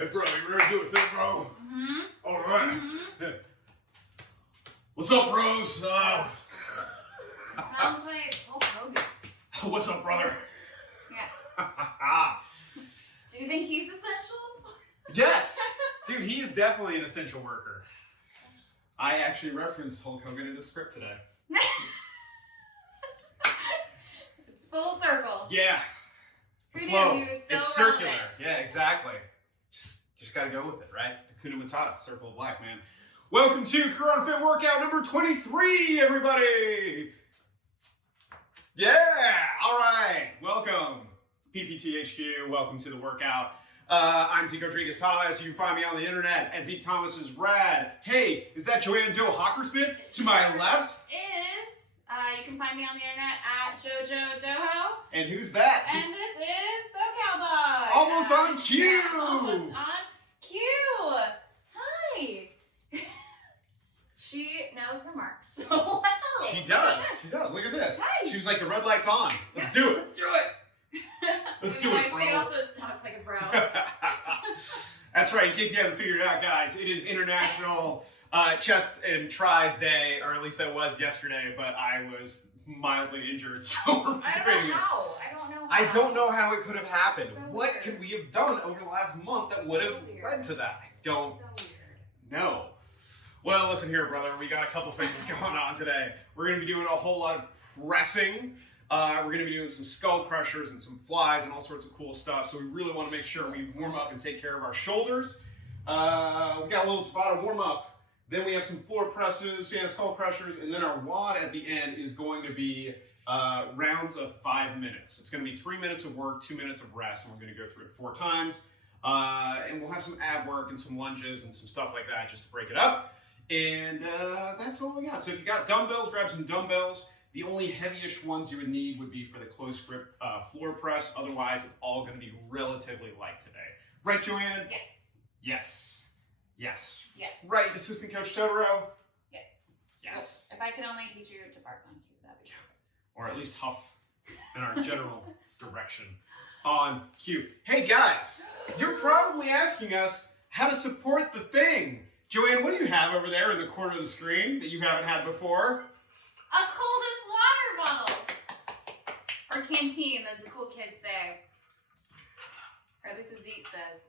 Hey, bro, you ready to do a thing, bro? Mm-hmm. All right. Mm-hmm. What's up, bros? Sounds like Hulk Hogan. What's up, brother? Yeah. Do you think he's essential? Yes! Dude, he is definitely an essential worker. I actually referenced Hulk Hogan in the script today. It's full circle. Yeah. Who Flow. knew? He was so It's circular. relevant. Yeah, exactly. Just gotta go with it, right? Hakuna Matata, circle of life, man. Welcome to Corona Fit Workout number 23, everybody! Yeah! All right. Welcome, PPTHQ. Welcome to the workout. I'm Zeke Rodrigues. You can find me on the internet at Zekethomas is rad. Hey, is that JoAnn Doe Hawkersmith to my left? Is you can find me on the internet at JoJo. And who's that? And this is SoCal Dog. Almost on cue. Almost on cue. Hi. She knows her marks so well. She does. She does. Look at this. Hi. She was like, the red light's on. Let's do it. Let's do it. Let's do it, bro. She also talks like a bro. That's right. In case you haven't figured it out, guys, it is International Chest and Tries Day, or at least that was yesterday, but I was mildly injured, so we're I don't know how. I don't know how it could have happened. So what weird. could we have done over the last month that would have led to that? I don't So weird. know. Well, listen here, brother. We got a couple things going on today. We're going to be doing a whole lot of pressing. We're going to be doing some skull crushers and some flies and all sorts of cool stuff. So we really want to make sure we warm up and take care of our shoulders. We got a little Tabata warm up. Then we have some floor presses, skull crushers, and then our WOD at the end is going to be rounds of 5 minutes. It's going to be 3 minutes of work, 2 minutes of rest, and we're going to go through it 4 times. And we'll have some ab work and some lunges and some stuff like that just to break it up. And that's all we got. So if you got dumbbells, grab some dumbbells. The only heavyish ones you would need would be for the close grip floor press. Otherwise, it's all going to be relatively light today. Right, JoAnn? Yes. Yes. Yes. Yes. Right, Assistant Coach Totoro? Yes. Yes. Well, if I could only teach you to bark on cue, that'd be perfect. Or at least huff in our general direction on cue. Hey guys, you're probably asking us how to support the thing. JoAnn, what do you have over there in the corner of the screen that you haven't had before? A Coldest Water bottle. Or canteen, as the cool kids say. Or at least as Zeke says.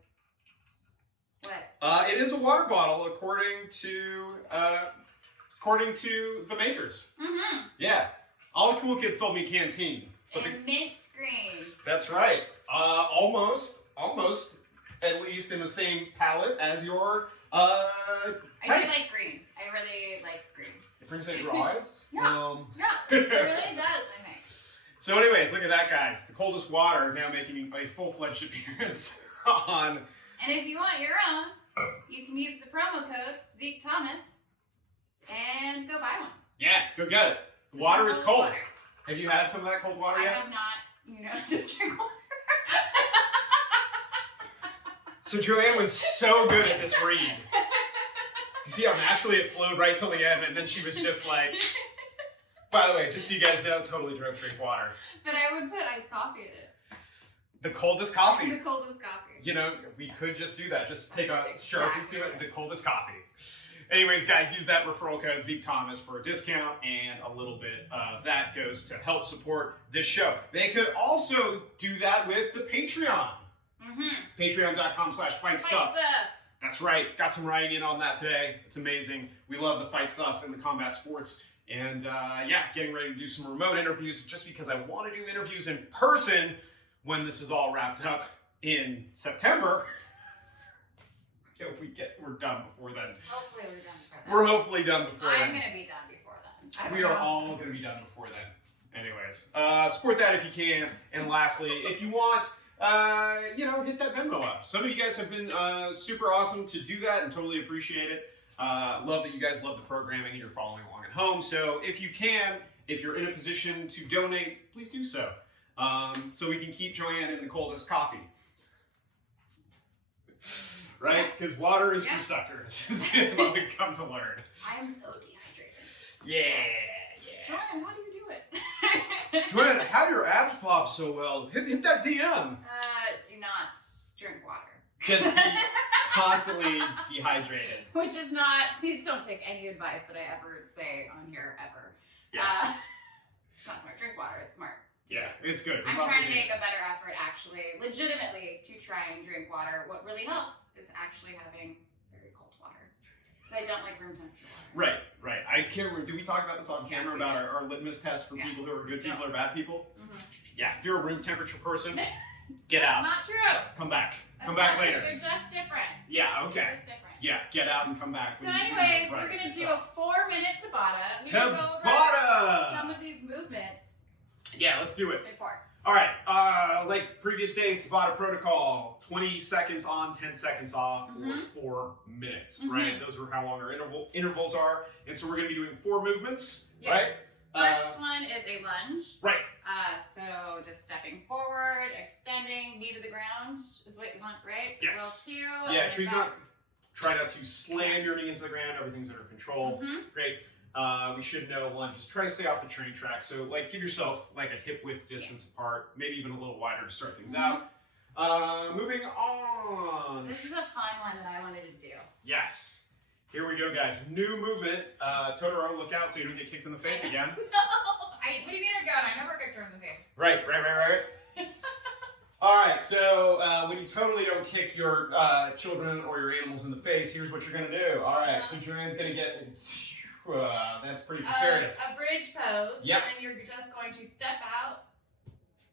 What? It is a water bottle according to the makers. Mm-hmm. Yeah. All the cool kids told me canteen. But And mint green. that's right. Almost, at least in the same palette as your I do tights. like green. I really like green. It brings out your eyes. Yeah. Yeah, it really does, I think. So anyways, look at that, guys. The Coldest Water now making a full-fledged appearance on... And if you want your own, you can use the promo code ZeketHomas and go buy one. Yeah, go get it. The It's water not is cold cold. water. Have you had some of that cold water I yet? have not, to drink water. So JoAnn was so good at this read. You see how naturally it flowed right till the end, and then she was just like... By the way, just so you guys know, totally drink water. But I would put iced coffee in it. The coldest coffee. The coldest coffee. You know, we could just do that. Just take a That's Sharpie exactly to it, right. the coldest coffee. Anyways, guys, use that referral code ZeketHomas for a discount, and a little bit of that goes to help support this show. They could also do that with the Patreon. Mm-hmm. Patreon.com/fightstuff. That's right. Got some writing in on that today. It's amazing. We love the fight stuff and the combat sports. And yeah, getting ready to do some remote interviews just because I want to do interviews in person when this is all wrapped up in September. If we're done before then. Hopefully we're done before then. We're hopefully done before then. I'm going to be done before then. I don't We are know. all going to be done before then. Anyways, support that if you can. And lastly, if you want, hit that Venmo up. Some of you guys have been super awesome to do that and totally appreciate it. Love that you guys love the programming and you're following along at home. So if you can, if you're in a position to donate, please do so. So we can keep JoAnn in the coldest coffee. Right? Because water is for suckers. Is what we've come to learn. I am so dehydrated. Yeah. JoAnn, how do you do it? JoAnn, how do your abs pop so well? Hit that DM. Do not drink water. Just constantly dehydrated. Which is not, please don't take any advice that I ever say on here, ever. Yeah. It's not smart. Drink water, it's smart. Yeah, it's good. I'm trying to make a better effort, actually, legitimately, to try and drink water. What really helps is actually having very cold water. Because I don't like room temperature water. Right. I can't remember. Did we talk about this on camera about our litmus test for people who are good people or bad people? Mm-hmm. Yeah, if you're a room temperature person, get out. That's not true. Come back. That's come back not later. True. They're just different. Yeah, okay. They're just different. Yeah, get out and come back. So anyways, we're going to do a 4-minute Tabata. We're going to go over Tabata! some of these movements. Yeah, let's do it. Before. All right, like previous days, Tabata protocol, 20 seconds on, 10 seconds off for 4 minutes, right? Those are how long our intervals are. And so we're going to be doing 4 movements, yes. right? First one is a lunge. Right. So just stepping forward, extending, knee to the ground is what you want, right? Yes. Too. Yeah, try not to slam your knee into the ground. Everything's under control. Great. We should know lunge. Just try to stay off the train track. So like give yourself like a hip width distance apart, maybe even a little wider to start things out. Moving on. This is a fun one that I wanted to do. Yes. Here we go, guys. New movement. Totoro, look out so you don't get kicked in the face again. No. What do you mean a gun? I never kicked her in the face. Right. All right, so when you totally don't kick your children or your animals in the face, here's what you're going to do. All right, so JoAnn's going to get... that's pretty precarious. A bridge pose, yep. And then you're just going to step out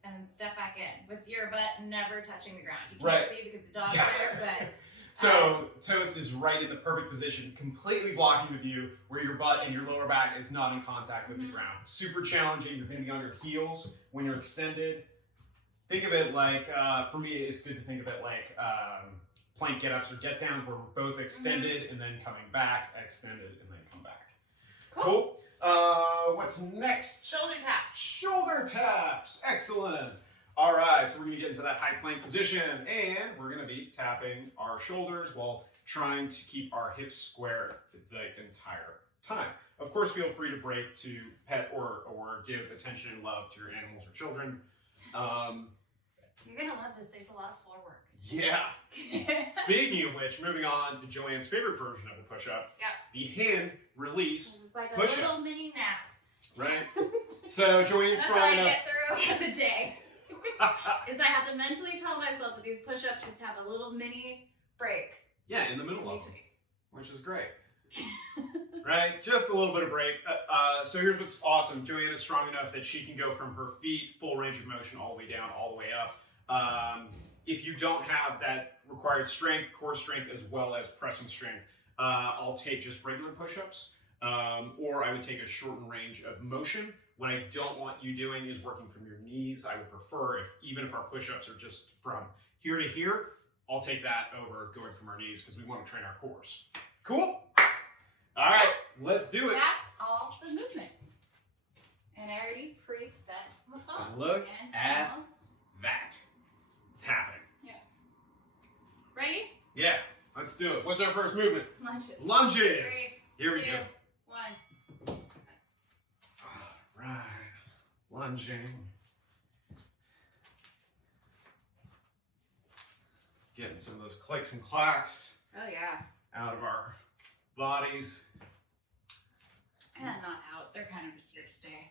and then step back in with your butt never touching the ground. You can't see because the dog's there, but... So Totes is right in the perfect position, completely blocking the view, where your butt and your lower back is not in contact with the ground. Super challenging. You're going to be on your heels when you're extended. Think of it like, for me, it's good to think of it like plank get-ups or get-downs, where we're both extended and then coming back, extended and then come back. Cool. What's next? Shoulder taps. Shoulder taps. Excellent. All right, so we're going to get into that high plank position, and we're going to be tapping our shoulders while trying to keep our hips square the entire time. Of course, feel free to break to pet or give attention and love to your animals or children. You're going to love this. There's a lot of floor work. Yeah. Speaking of which, moving on to JoAnn's favorite version of the push-up. Yeah. The hand release It's like a push-up. little mini nap. Right? So JoAnn's strong enough. That's how I get through the day. Is I have to mentally tell myself that these push-ups just have a little mini break. Yeah, in the middle of them, which is great. Right? Just a little bit of break. So here's what's awesome. JoAnn is strong enough that she can go from her feet, full range of motion, all the way down, all the way up. If you don't have that required strength, core strength, as well as pressing strength, I'll take just regular push-ups, or I would take a shortened range of motion. What I don't want you doing is working from your knees. I would prefer, even if our push-ups are just from here to here, I'll take that over going from our knees because we want to train our cores. Cool? All right, let's do it. That's all the movements. And I already pre-set the phone. Look at that. It's happening. Yeah. Ready? Yeah, let's do it. What's our first movement? Lunges. Lunges. 3, Here we 2, go. 1. Right. Lunging. Getting some of those clicks and clacks Oh, yeah. out of our bodies. And not out. They're kind of just here to stay.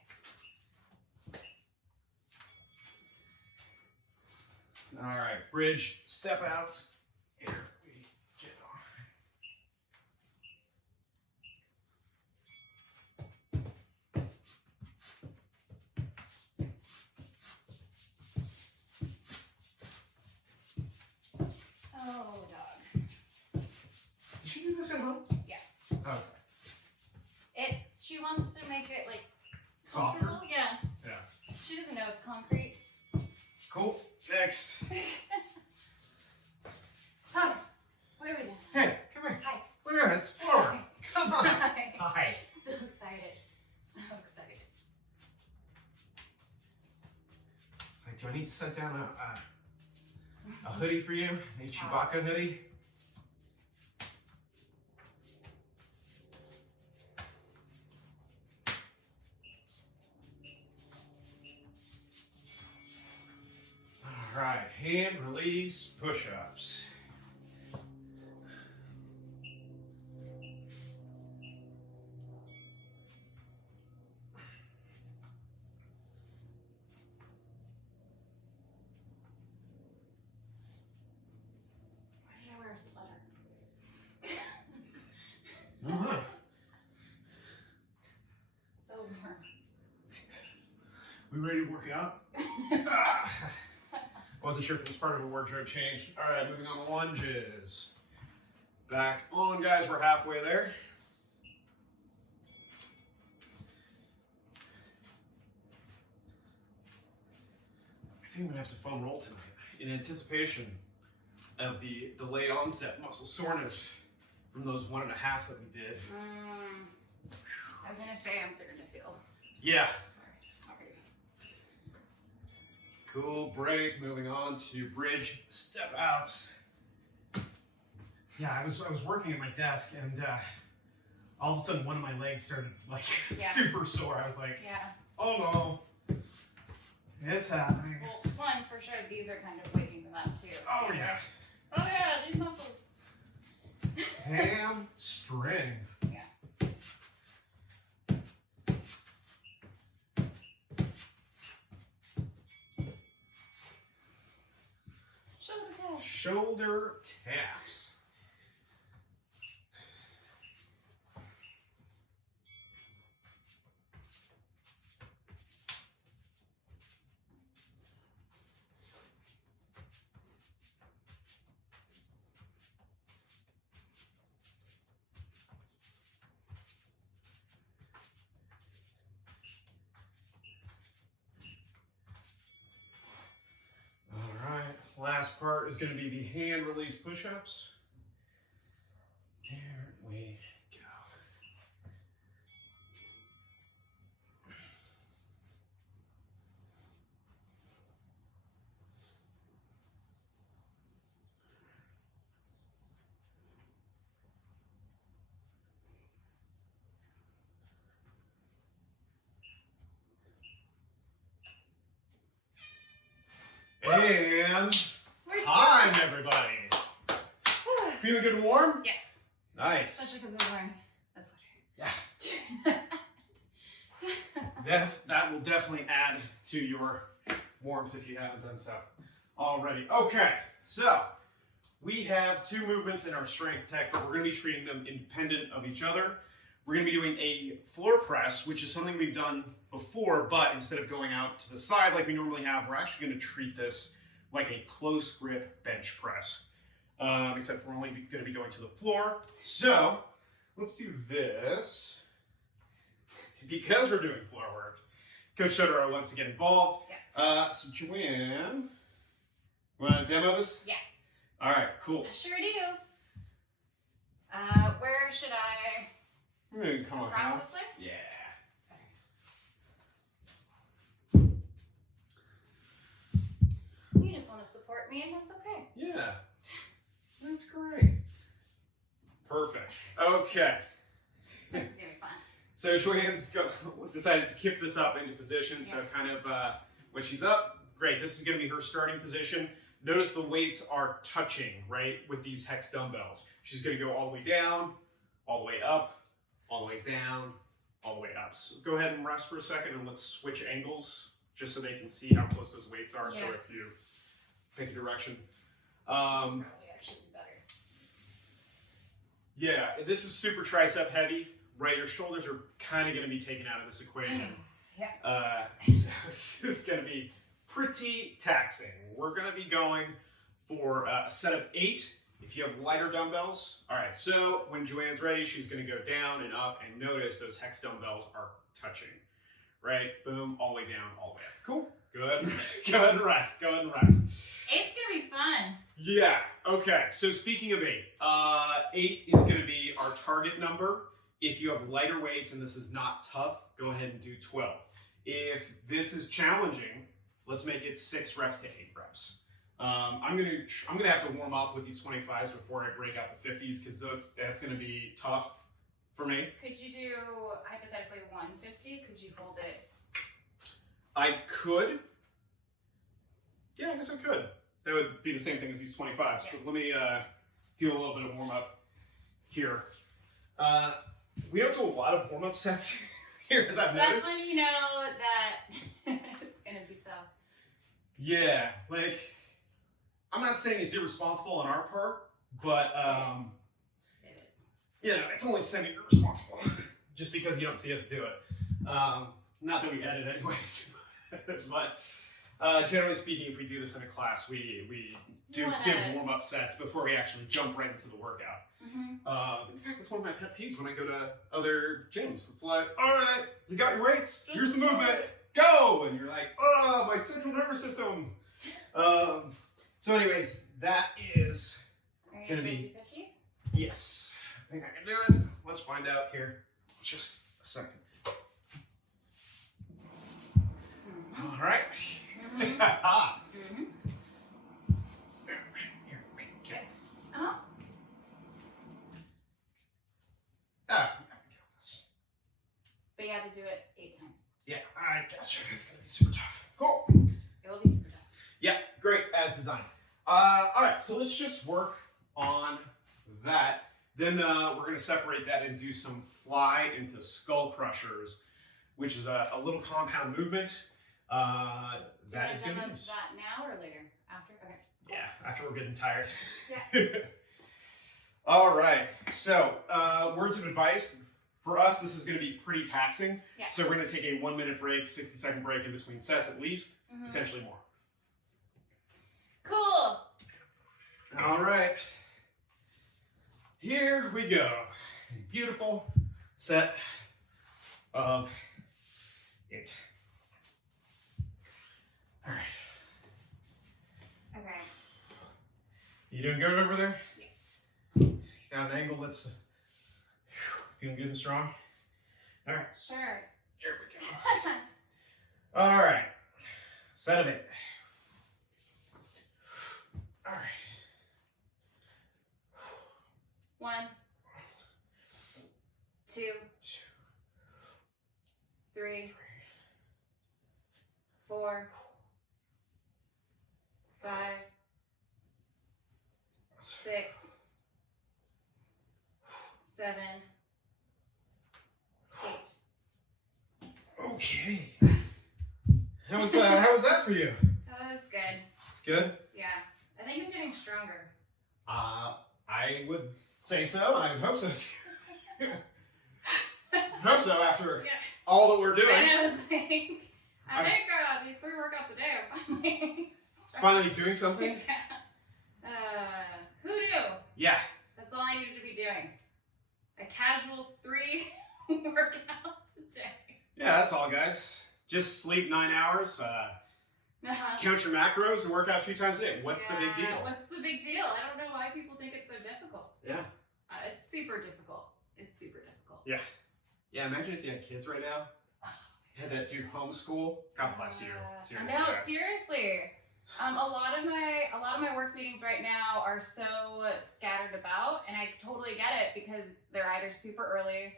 All right. Bridge step outs. Here we get on. Oh, dog. Did she do this at home? Yeah. Okay. She wants to make it, like, Softer? comfortable. Yeah. Yeah. She doesn't know it's concrete. Cool. Next. Hi. What are we doing? Hey, come here. Hi. Look at this floor. Hi. Come on. Hi. Hi. So excited. So excited. It's like, do I need to set down a hoodie for you? A Chewbacca hoodie? All right, hand release push-ups. All right. So warm. We ready to work out? Ah. Wasn't sure if it was part of a wardrobe change. All right, moving on to lunges. Back on, guys. We're halfway there. I think I'm gonna have to foam roll tonight in anticipation of the delayed onset muscle soreness from those 1.5s that we did. I was gonna say I'm starting to feel. Yeah. Sorry, already. Cool break. Moving on to bridge step outs. Yeah, I was working at my desk and all of a sudden one of my legs started like super sore. I was like, oh no, it's happening. Well, one for sure. These are kind of waking them up too. Oh yeah. Oh yeah, these muscles. Hamstrings. Yeah. Shoulder taps. Shoulder taps. Last part is going to be the hand release push-ups. Here we go. And time, everybody. Feeling good and warm? Yes. Nice. Especially because I'm wearing a sweater. Yeah. that will definitely add to your warmth if you haven't done so already. Okay, so we have 2 movements in our strength tech, but we're going to be treating them independent of each other. We're going to be doing a floor press, which is something we've done before, but instead of going out to the side like we normally have, we're actually going to treat this like a close grip bench press, except we're only going to be going to the floor. So let's do this. Because we're doing floor work, Coach Totoro wants to get involved. Yeah. So JoAnn, you want to demo this? Yeah. All right, cool. I sure do. Where should I? Come on. Across this way? Yeah. You just want to support me, and that's okay. Yeah. That's great. Perfect. Okay. This is gonna be fun. So JoAnn's decided to kick this up into position. So kind of when she's up, great. This is going to be her starting position. Notice the weights are touching, right, with these hex dumbbells. She's going to go all the way down, all the way up, all the way down, all the way up. So go ahead and rest for a second and let's switch angles just so they can see how close those weights are. So if you pick a direction. Probably actually be better. Yeah, this is super tricep heavy, right? Your shoulders are kind of going to be taken out of this equation. So this is going to be pretty taxing. We're going to be going for a set of 8 if you have lighter dumbbells. All right, so when JoAnn's ready, she's going to go down and up, and notice those hex dumbbells are touching, right? Boom, all the way down, all the way up. Cool. Good. Go ahead and rest. Go ahead and rest. 8's going to be fun. Yeah, okay. So speaking of 8, 8 is going to be our target number. If you have lighter weights and this is not tough, go ahead and do 12. If this is challenging, let's make it 6 reps to 8 reps. I'm gonna have to warm up with these 25s before I break out the 50s because that's gonna be tough for me. Could you do hypothetically 150? Could you hold it? I could. Yeah, I guess I could. That would be the same thing as these 25s. Yeah. But let me do a little bit of warm up here. We don't do a lot of warm up sets here, as I've noticed. That's when you know that it's gonna be tough. Yeah, like I'm not saying it's irresponsible on our part, but It is. it's only semi-irresponsible, just because you don't see us do it. Not that we edit anyways, but generally speaking, if we do this in a class, we do give warm-up sets before we actually jump right into the workout. In fact, it's one of my pet peeves when I go to other gyms. It's like, all right, you got your weights, here's the movement, go! And you're like, oh, my central nervous system. So anyways, that is going to be, yes, I think I can do it. Let's find out here. Just a second. All right. Here, wait, get. But you have to do it 8 times. Yeah, I gotcha. It's going to be super tough. Cool. It will be super tough. Yeah, great, as designed. All right, so let's just work on that. Then we're going to separate that and do some fly into skull crushers, which is a little compound movement. That is going to be that now or later? After? Okay. Cool. Yeah, after we're getting tired. Yeah. All right, so words of advice. For us, this is going to be pretty taxing. Yeah. So we're going to take a 1-minute break, 60-second break in between sets at least, potentially more. Cool. All right. Here we go. A beautiful set of 8. All right. Okay. You doing good over there? Yeah. Got an angle that's feeling good and strong? All right. Sure. Here we go. All right. Set of 8. All right. 1, 2, 3, 4, 5, 6, 7, 8. Okay. How was that for you? That was good. It's good? Yeah. I think I'm getting stronger. I would say so. I would hope so. Hope so after all that we're doing. I think these 3 workouts a day are finally doing something? Who knew? Yeah. That's all I needed to be doing. A casual 3 workouts a day. Yeah, that's all, guys. Just sleep 9 hours, count your macros, and work out a few times a day. What's the big deal? What's the big deal? I don't know why people think it's so difficult. Yeah. It's super difficult. It's super difficult. Yeah. Yeah, imagine if you had kids right now. Had that do homeschool. God bless you. Seriously, no, guys. seriously. A lot of my work meetings right now are so scattered about, and I totally get it because they're either super early,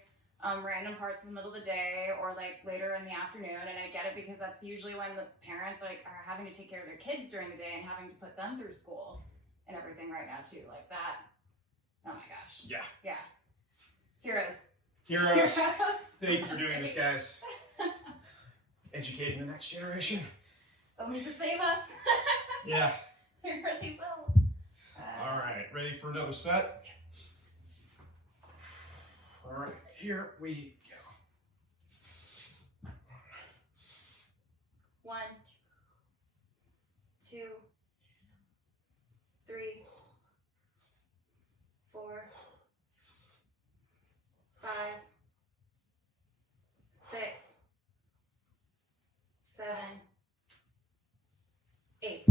random parts in the middle of the day, or like later in the afternoon. And I get it because that's usually when the parents are having to take care of their kids during the day and having to put them through school and everything right now too, like that. Oh my gosh. Yeah. Yeah. Heroes. Heroes. Thank you for doing this, guys. Educating the next generation. They'll need to save us. Yeah. They really will. All right, ready for another set? All right, here we go. 1, 2, 3, 4, 5, 6, 7, 8.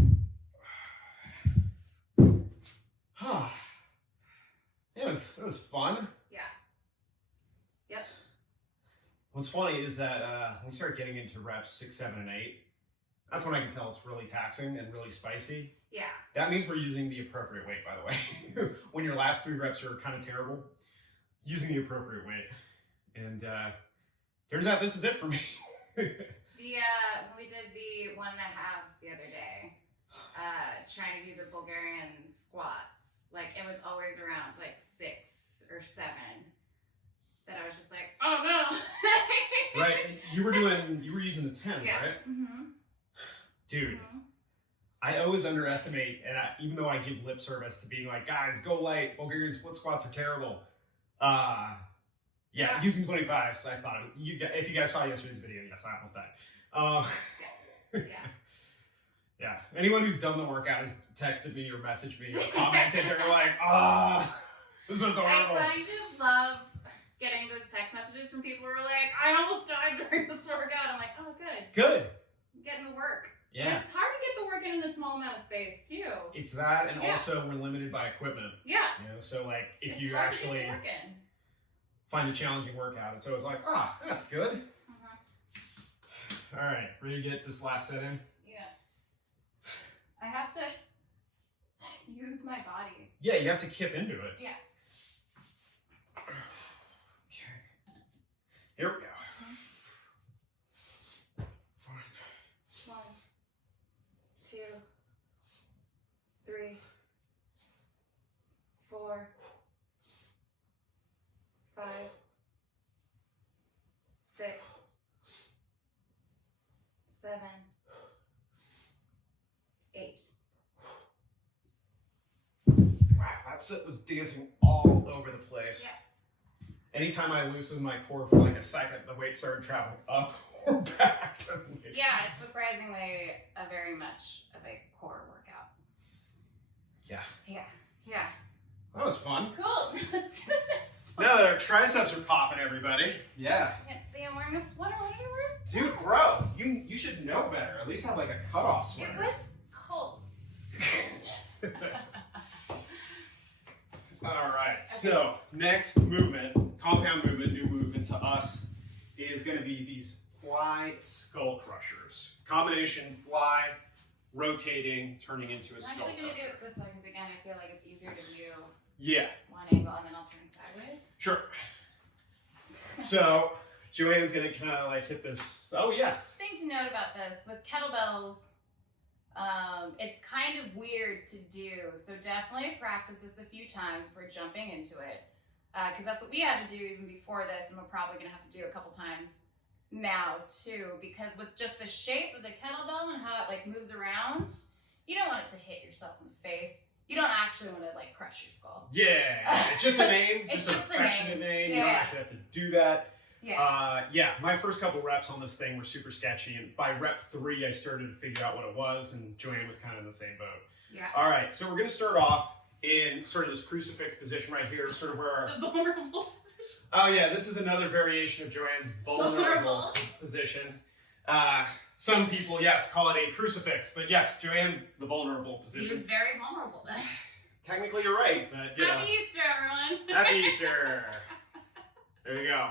It was fun. Yeah. Yep. What's funny is that when we start getting into reps 6, 7, and 8, that's when I can tell it's really taxing and really spicy. Yeah. That means we're using the appropriate weight, by the way. When your last 3 reps are kind of terrible, using the appropriate weight. And turns out this is it for me. We did the 1.5s the other day, trying to do the Bulgarian squats. Like, it was always around like 6 or 7 that I was just like, oh no. Right. And you were using the 10s, yeah. right? Mm-hmm. Dude, Mm-hmm. I always underestimate, and even though I give lip service to being like, guys, go light, Bulgarian split squats are terrible. Yeah, using 25s. I thought if you guys saw yesterday's video, yes, I almost died. Yeah. Yeah. Anyone who's done the workout has texted me or messaged me or commented. They're like, this was horrible. I kind of love getting those text messages from people who are like, I almost died during this workout. I'm like, oh, good. Good. I'm getting the work. Yeah. It's hard to get the work in a small amount of space, too. It's that, and also we're limited by equipment. Yeah. You know, so like if it's you hard actually to get the work in. find a challenging workout, it's always like, that's good. All right, ready to get this last set in? Yeah. I have to use my body. Yeah, you have to kip into it. Yeah. Okay. Here we go. One, two, three, four, 5, 6, 7, 8. Wow, that set was dancing all over the place. Yeah. Anytime I loosened my core for like a second, the weight started traveling up or back. Yeah, it's surprisingly a very much of a core workout. Yeah. Yeah. Yeah. That was fun. Cool. Let's do the next one. Now that our triceps are popping, everybody. Yeah. I can't see I'm wearing a sweater. What did I wear a Dude, sweater? bro, you should know better. At least have like a cutoff sweater. It was cold. All right, Okay. so next movement, compound movement, new movement to us, is going to be these fly skull crushers. Combination fly, rotating, turning into a I'm skull actually going to do crusher. it this way because, again, I feel like it's easier to view Yeah, one angle and then I'll turn sideways. sure. So JoAnn's going to kind of like hit this. Oh, yes. Thing to note about this, with kettlebells, it's kind of weird to do, so definitely practice this a few times before jumping into it, because that's what we had to do even before this, and we're probably going to have to do a couple times now too, because with just the shape of the kettlebell and how it like moves around, you don't want it to hit yourself in the face. You don't actually want to like crush your skull. Yeah, it's just a name, It's just an just the affectionate name. You Yeah. don't actually have to do that. Yeah. Yeah, my first couple reps on this thing were super sketchy, and by rep 3, I started to figure out what it was, and JoAnn was kind of in the same boat. Yeah. All right, so we're going to start off in sort of this crucifix position right here, sort of where our... The vulnerable position. Oh yeah, this is another variation of JoAnn's vulnerable position. Some people, yes, call it a crucifix, but yes, JoAnn, the vulnerable He position. was very vulnerable then. Technically, you're right, but you know. Happy Easter, everyone. Happy Easter. There you go.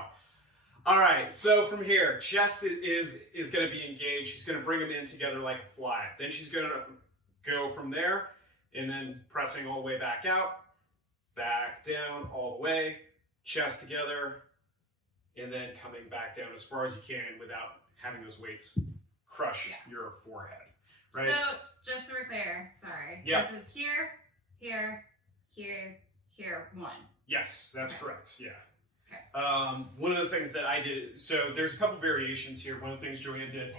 All right, so from here, chest is going to be engaged. She's going to bring them in together like a fly. Then she's going to go from there, and then pressing all the way back out, back down all the way, chest together, and then coming back down as far as you can without having those weights crush your forehead. Right? So, just so we're clear, sorry. Yeah. This is here, here, here, here, 1. Yes, that's correct. Yeah. Okay. One of the things that I did, so there's a couple variations here. One of the things JoAnn did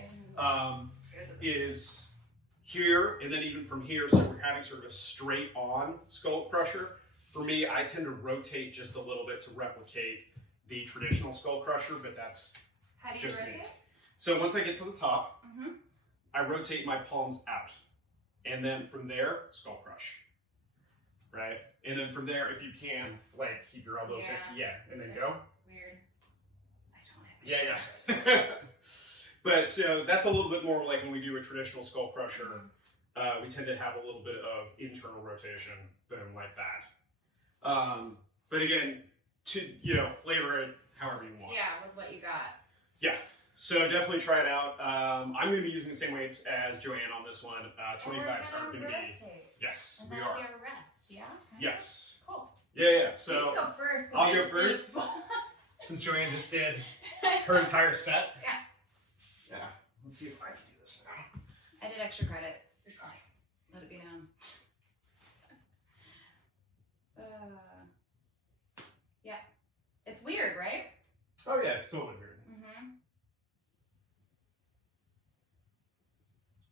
is here, and then even from here, so we're having sort of a straight on skull crusher. For me, I tend to rotate just a little bit to replicate the traditional skull crusher, but that's How do you just rotate? me. So once I get to the top, Mm-hmm. I rotate my palms out, and then from there, skull crush, right? And then from there, if you can, like keep your elbows in, and then go. Weird. I don't have Yeah. But so that's a little bit more like when we do a traditional skull crusher, we tend to have a little bit of internal rotation, boom, like that. But again, to flavor it however you want. Yeah, with what you got. Yeah. So definitely try it out. I'm going to be using the same weights as JoAnn on this one. 25s are going to be. Yes, and we that'll are. be a rest, yeah? Okay. Yes. Cool. Yeah. You So can go first. 'cause I'll I go just did- first. Since JoAnn just did her entire set. Yeah. Let's see if I can do this now. I did extra credit. Let it be known. Yeah. It's weird, right? Oh yeah, it's totally weird. Mm-hmm.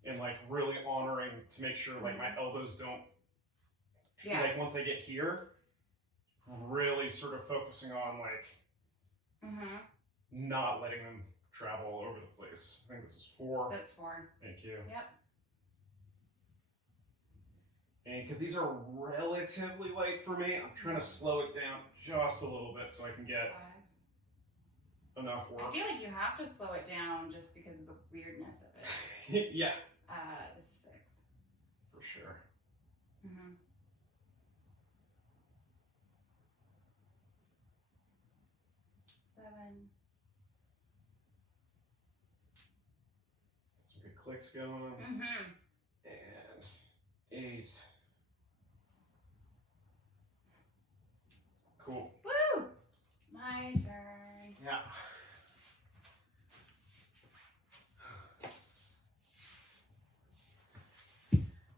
And like really honoring to make sure like my elbows don't Yeah. like once I get here, really sort of focusing on like not letting them travel all over the place. I think this is 4. That's 4. Thank you. Yep. And because these are relatively light for me, I'm trying to slow it down just a little bit so I can get 5. enough work. I feel like you have to slow it down just because of the weirdness of it. Yeah. This is 6. For sure. 7. Some good clicks going. And 8. Cool. Woo! My turn. Yeah.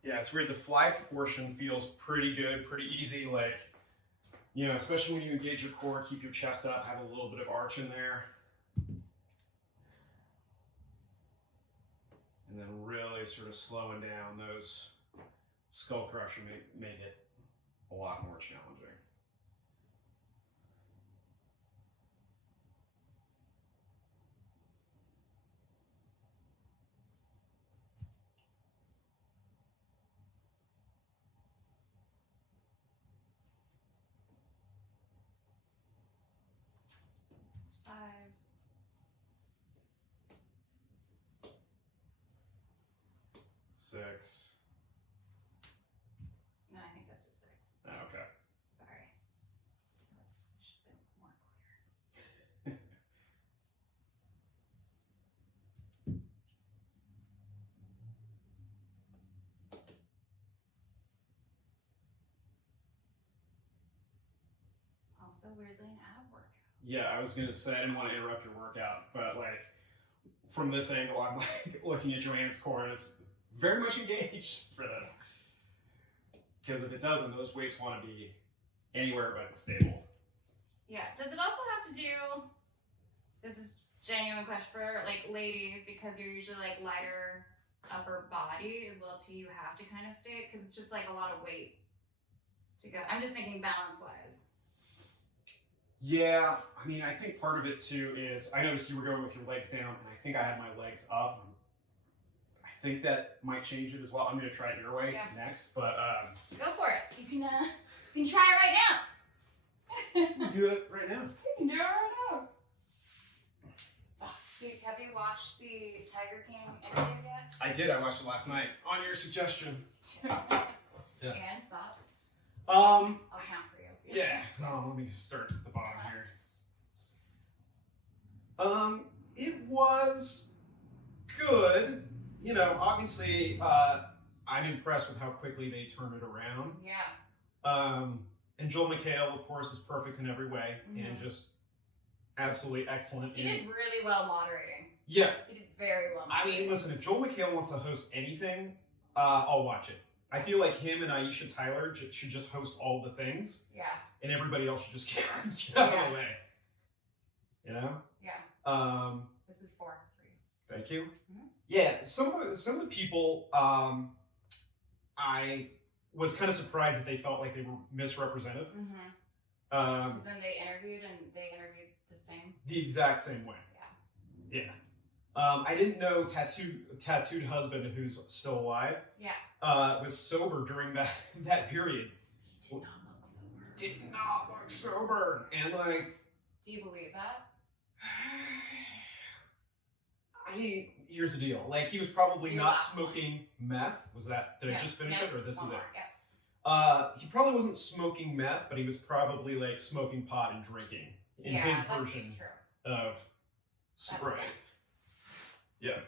Yeah, it's weird. The fly portion feels pretty good, pretty easy. Like, you know, especially when you engage your core, keep your chest up, have a little bit of arch in there. And then really sort of slowing down those skull crusher make it a lot more challenging. This is 5. 6. No, I think this is 6. Oh, okay. Sorry. That should have been more clear. Also, weirdly, an ab workout. Yeah, I was gonna say I didn't want to interrupt your workout, but like from this angle, I'm like looking at JoAnn's core and it's very much engaged for this. Because if it doesn't, those weights want to be anywhere but stable. Yeah. Does it also have to do? This is genuine question for like ladies because you're usually like lighter upper body as well too. You have to kind of stay because it's just like a lot of weight to go. I'm just thinking balance wise. Yeah, I mean, I think part of it too is I noticed you were going with your legs down, and I think I had my legs up. I think that might change it as well. I'm going to try it your way next, but go for it. You can try it right now. do it right now. You can do it right now. Zeke, have you watched the Tiger King interviews yet? I did. I watched it last night on your suggestion. Yeah. And thoughts? I'll count for you. Yeah. Oh, let me start at the bottom here. It was good. You know, obviously, I'm impressed with how quickly they turned it around. Yeah. And Joel McHale, of course, is perfect in every way and just absolutely excellent. He did really well moderating. Yeah. He did very well moderating. I mean, listen, if Joel McHale wants to host anything, I'll watch it. I feel like him and Aisha Tyler should just host all the things. Yeah. And everybody else should just get out of the way. You know? Yeah. This is 4 for you. Thank you. Yeah, some of the people, I was kind of surprised that they felt like they were misrepresented. Because then they interviewed the same. The exact same way. Yeah. Yeah. I didn't know tattooed husband who's still alive. Yeah. Was sober during that period. He did not look sober. Did not look sober, and like. Do you believe that? Here's the deal. Like, he was probably not last smoking meth. Was that? Did I just finish it, or this is it? Yeah. He probably wasn't smoking meth, but he was probably like smoking pot and drinking in his version of sobriety. Yeah.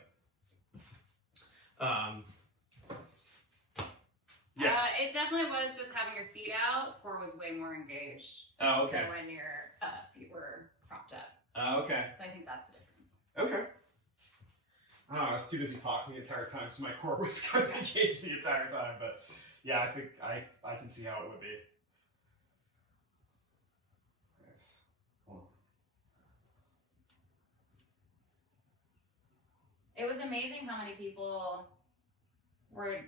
Yeah. It definitely was just having your feet out. Core was way more engaged. Oh, okay. Than when your feet were propped up. Oh, okay. So I think that's the difference. Okay. I don't know, I was too busy talking the entire time, so my core was kind of engaged the entire time, but yeah, I think I can see how it would be. Nice. Cool. It was amazing how many people were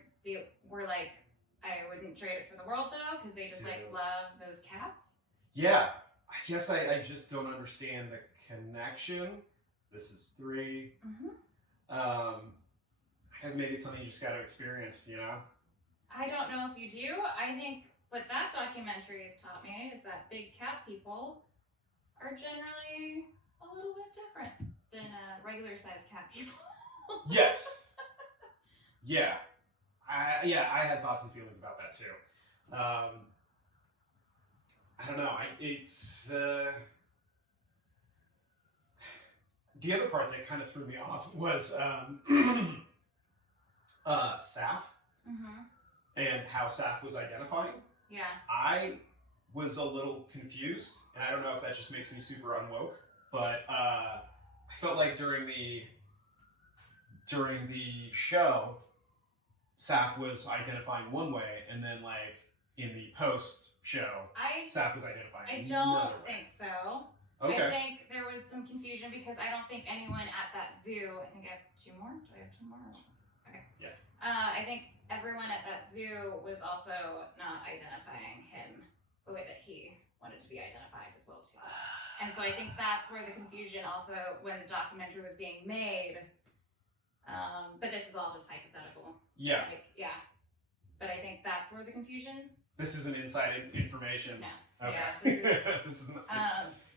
like, I wouldn't trade it for the world though, because they just like love those cats. Yeah, I guess I just don't understand the connection. This is 3. Maybe it's something you just got to experience, you know? I don't know if you do. I think what that documentary has taught me is that big cat people are generally a little bit different than regular sized cat people. Yes. Yeah. I had thoughts and feelings about that too. I don't know. It's the other part that kind of threw me off was Saf and how Saf was identifying. Yeah. I was a little confused, and I don't know if that just makes me super unwoke, but I felt like during the show, Saf was identifying one way, and then like in the post show, Saf was identifying I another don't way. think so. Okay. I think there was some confusion because I don't think anyone at that zoo, I think I have 2 more. Do I have 2 more? Okay. Yeah. I think everyone at that zoo was also not identifying him the way that he wanted to be identified as well too. And so I think that's where the confusion also when the documentary was being made. But this is all just hypothetical. Yeah. Like, yeah. But I think that's where the confusion. This isn't inside information. No. Okay. Yeah. This is.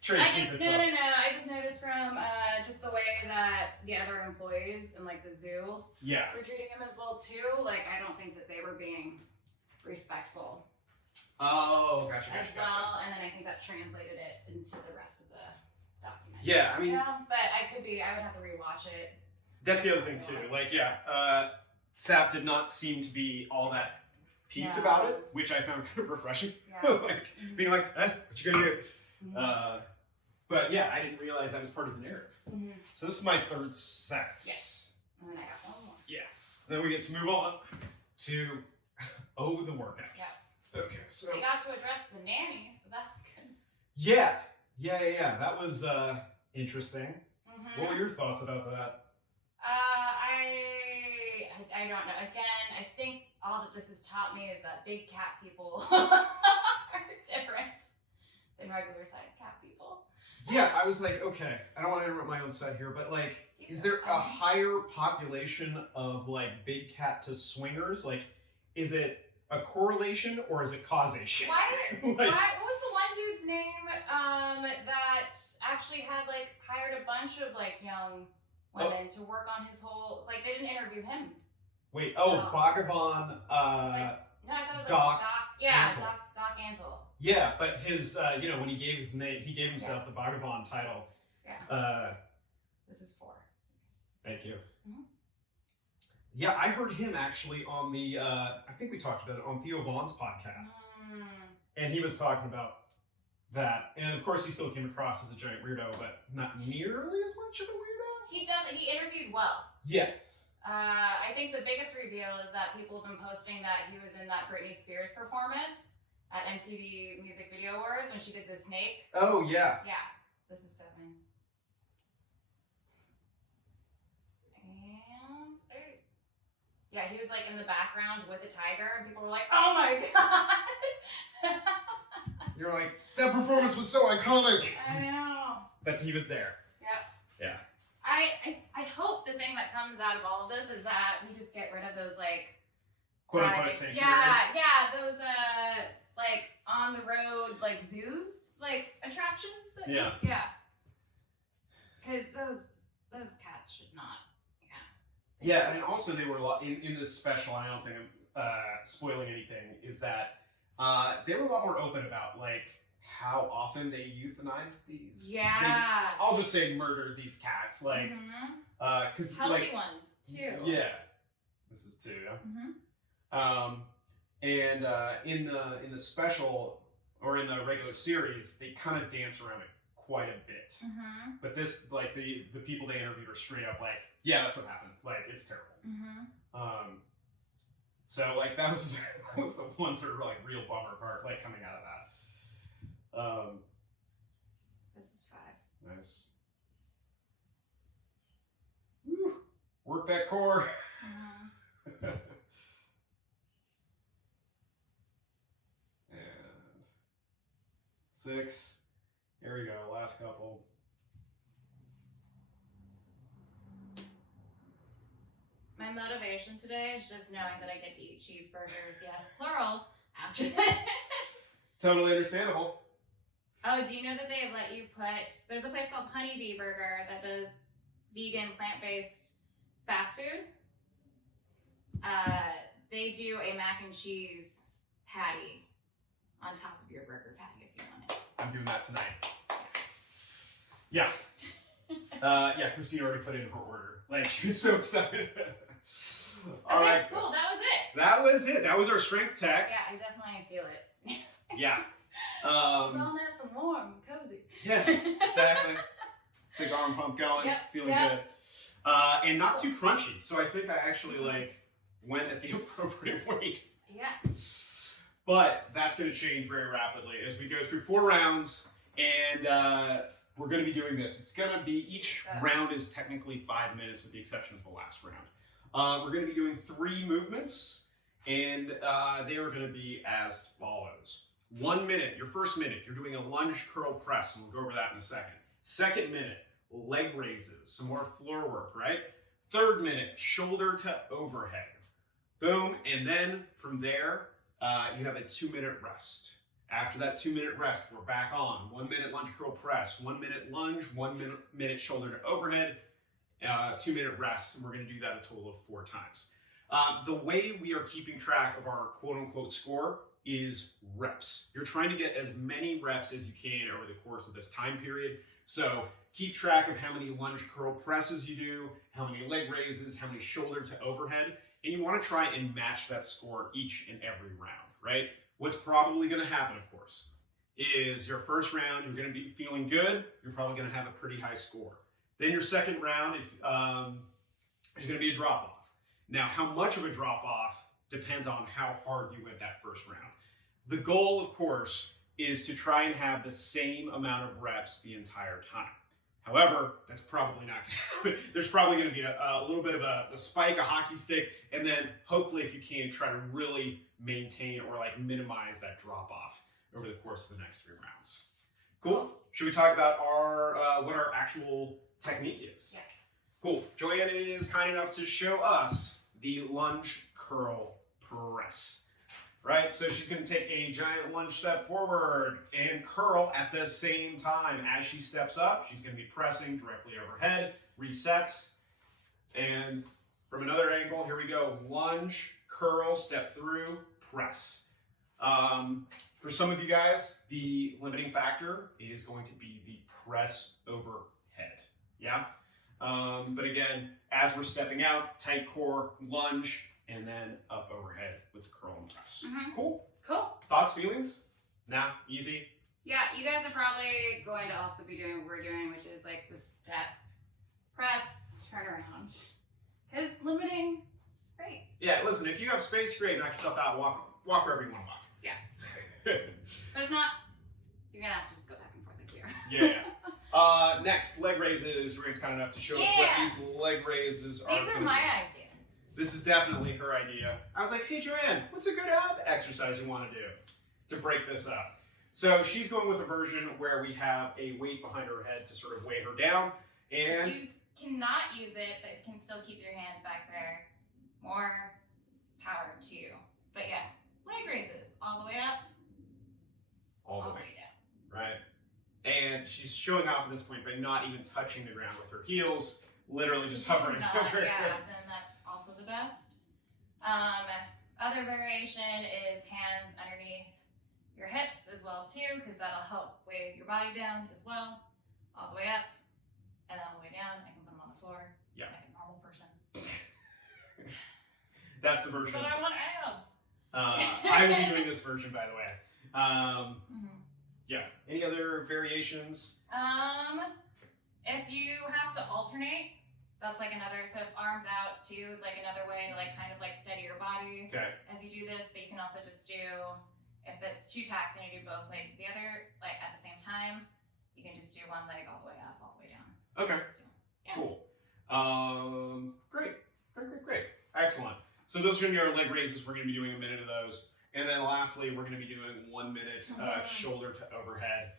Trade secrets. No. I just noticed from just the way that the other employees in like the zoo were treating him as well too. Like I don't think that they were being respectful. Oh, gotcha. As well, and then I think that translated it into the rest of the documentary. Yeah, I mean. Yeah, but I would have to rewatch it. That's the other thing too. Like, Saf did not seem to be all that peeved about it, which I found kind of refreshing. Yeah. Like being like, what you gonna do? But yeah, I didn't realize that was part of the narrative. So this is my 3rd set. Yes. And then I got 1 more. Yeah. And then we get to move on to the workout. Yeah. Okay. So we got to address the nanny, so that's good. Yeah. That was interesting. What were your thoughts about that? I don't know. Again, I think all that this has taught me is that big cat people are different than regular sized cat people. Yeah, I was like, okay, I don't want to interrupt my own set here, but like, is there a higher population of like big cat to swingers? Like, is it a correlation or is it causation? What was the one dude's name that actually had like hired a bunch of like young women to work on his whole, like they didn't interview him. Wait, Bhagavan, no, I thought it was Doc Antle. Doc Antle. Yeah, but his, when he gave his name, he gave himself the Bhagavan title. Yeah. This is 4. Thank you. Yeah, I heard him actually on the, I think we talked about it on Theo Vaughn's podcast. And he was talking about that. And of course he still came across as a giant weirdo, but not nearly as much of a weirdo. He interviewed well. Yes. I think the biggest reveal is that people have been posting that he was in that Britney Spears performance at MTV Music Video Awards when she did the snake. Oh, yeah. Yeah. This is 7. And 8. Yeah, he was like in the background with a tiger, and people were like, oh my god! You're like, that performance was so iconic! I know. That he was there. Yep. Yeah. I hope the thing that comes out of all of this is that we just get rid of those like quote-unquote sanctuaries. Yeah, those like on the road like zoos like attractions. Yeah. Because those cats should not. Yeah. Yeah, and also they were in this special. I don't think I'm spoiling anything. Is that they were a lot more open about like how often they euthanize these. Yeah. I'll just say murder these cats, like because healthy like ones too. Yeah. This is 2. And in the special or in the regular series, they kind of dance around it quite a bit. But this, like the people they interviewed are straight up like, yeah, that's what happened. Like it's terrible. So like that was the one sort of like real bummer part, like coming out of that. This is 5. Nice. Woo. Work that core. And 6. Here we go, last couple. My motivation today is just knowing that I get to eat cheeseburgers, yes, plural, after this. Totally understandable. Oh, do you know that they let you put, there's a place called Honeybee Burger that does vegan, plant-based fast food. They do a mac and cheese patty on top of your burger patty if you want it. I'm doing that tonight. Yeah. Yeah, Christine already put in her order. Like, she was so excited. All Okay, right. cool, that was it. That was it. That was our strength tech. Yeah, I definitely feel it. Yeah. It's all nice and warm, cozy. Yeah, exactly. Cigar and pump going, Yep, feeling yep. good. And not too crunchy. So I think I actually went at the appropriate weight. Yeah. But that's going to change very rapidly as we go through 4 rounds, and we're going to be doing this. It's going to be, each round is technically 5 minutes with the exception of the last round. We're going to be doing 3 movements, and they are going to be as follows. 1 minute, your first minute, you're doing a lunge curl press, and we'll go over that in a second. Second minute, leg raises, some more floor work, right? Third minute, shoulder to overhead. Boom, and then from there, you have a 2-minute rest. After that 2-minute rest, we're back on. 1 minute lunge curl press, 1 minute lunge, 1 minute shoulder to overhead, 2-minute rest, and we're going to do that a total of 4 times. The way we are keeping track of our quote-unquote score is reps. You're trying to get as many reps as you can over the course of this time period. So keep track of how many lunge curl presses you do, how many leg raises, how many shoulder to overhead, and you want to try and match that score each and every round, right? What's probably going to happen, of course, is your first round, you're going to be feeling good. You're probably going to have a pretty high score. Then your second round, there's going to be a drop-off. Now, how much of a drop-off depends on how hard you went that first round. The goal, of course, is to try and have the same amount of reps the entire time. However, that's probably not going to happen. There's probably going to be a little bit of a spike, a hockey stick, and then hopefully, if you can, try to really maintain or minimize that drop-off over the course of the next 3 rounds. Cool. Should we talk about our what our actual technique is? Yes. Cool. JoAnn is kind enough to show us the lunge curl press. Right, so she's going to take a giant lunge step forward and curl at the same time. As she steps up, she's going to be pressing directly overhead, resets, and from another angle, here we go. Lunge, curl, step through, press. For some of you guys, the limiting factor is going to be the press overhead. Yeah? But again, as we're stepping out, tight core, lunge, and then up overhead with the curl and press. Cool? Cool. Thoughts, feelings? Nah, easy? Yeah, you guys are probably going to also be doing what we're doing, which is the step, press, turn around. Because limiting space. Yeah, listen, if you have space, great, knock yourself out, walk wherever you want to walk. Yeah. But if not, you're going to have to just go back and forth like here. Yeah. Next, leg raises. JoAnn's kind enough to show us what these leg raises are. These are my idea. This is definitely her idea. I was like, hey, JoAnn, what's a good ab exercise you want to do to break this up? So she's going with a version where we have a weight behind her head to sort of weigh her down. And you cannot use it, but you can still keep your hands back there. More power to you. But yeah, leg raises all the way up, all the way down. Right. And she's showing off at this point by not even touching the ground with her heels, literally just hovering over. Yeah, then that's also the best. Other variation is hands underneath your hips as well too, because that'll help weigh your body down as well, all the way up and all the way down. I can put them on the floor like a normal person. That's the version. But I want abs. I will be doing this version, by the way. Yeah. Any other variations? If you have to alternate, that's another. So if arms out too is another way to kind of steady your body as you do this. But you can also just do, if it's too taxing, you do both legs together at the same time. You can just do one leg all the way up, all the way down. Okay. So, yeah. Cool. Great. Excellent. So those are going to be our leg raises. We're going to be doing a minute of those. And then lastly, we're going to be doing 1 minute shoulder to overhead.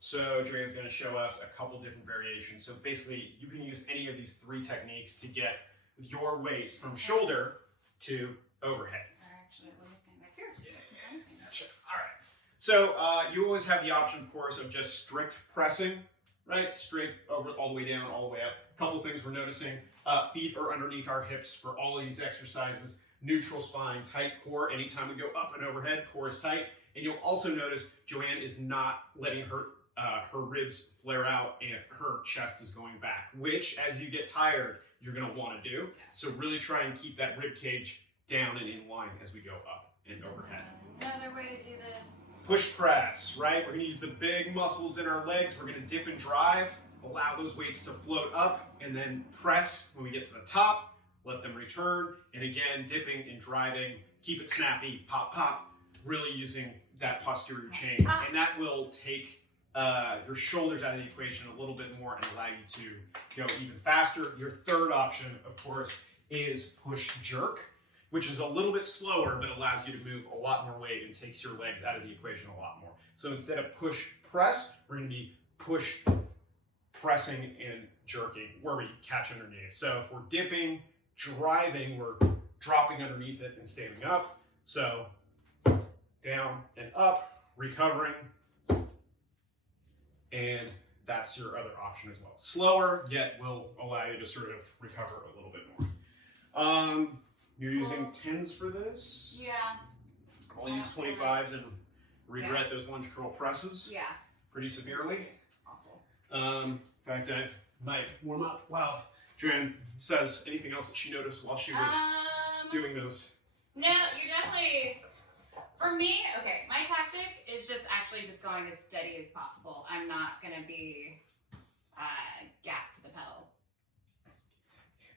So JoAnn's going to show us a couple different variations. So basically, you can use any of these 3 techniques to get your weight from shoulder to overhead. Actually, let me stand back here. Gotcha. All right. So you always have the option, of course, of just strict pressing, right? Straight over, all the way down, all the way up. A couple things we're noticing. Feet are underneath our hips for all of these exercises. Neutral spine, tight core. Anytime we go up and overhead, core is tight. And you'll also notice JoAnn is not letting her ribs flare out and her chest is going back, which as you get tired, you're going to want to do. Yeah. So really try and keep that rib cage down and in line as we go up and overhead. Another way to do this. Push press, right? We're going to use the big muscles in our legs. We're going to dip and drive, allow those weights to float up, and then press when we get to the top. Let them return, and again, dipping and driving. Keep it snappy, pop, pop. Really using that posterior chain, and that will take your shoulders out of the equation a little bit more and allow you to go even faster. Your third option, of course, is push jerk, which is a little bit slower, but allows you to move a lot more weight and takes your legs out of the equation a lot more. So instead of push press, we're going to be push pressing and jerking, where we catch underneath. So if we're dipping, driving, we're dropping underneath it and standing up. So down and up, recovering, and that's your other option as well. Slower, yet will allow you to sort of recover a little bit more. You're using 10s for this? Yeah. I'll use 25s and regret those lunge curl presses pretty severely. Awful. In fact, I might warm up while JoAnn says anything else that she noticed while she was doing those. No, you're definitely, for me, okay, my tactic is just actually just going as steady as possible. I'm not going to be gas to the pedal.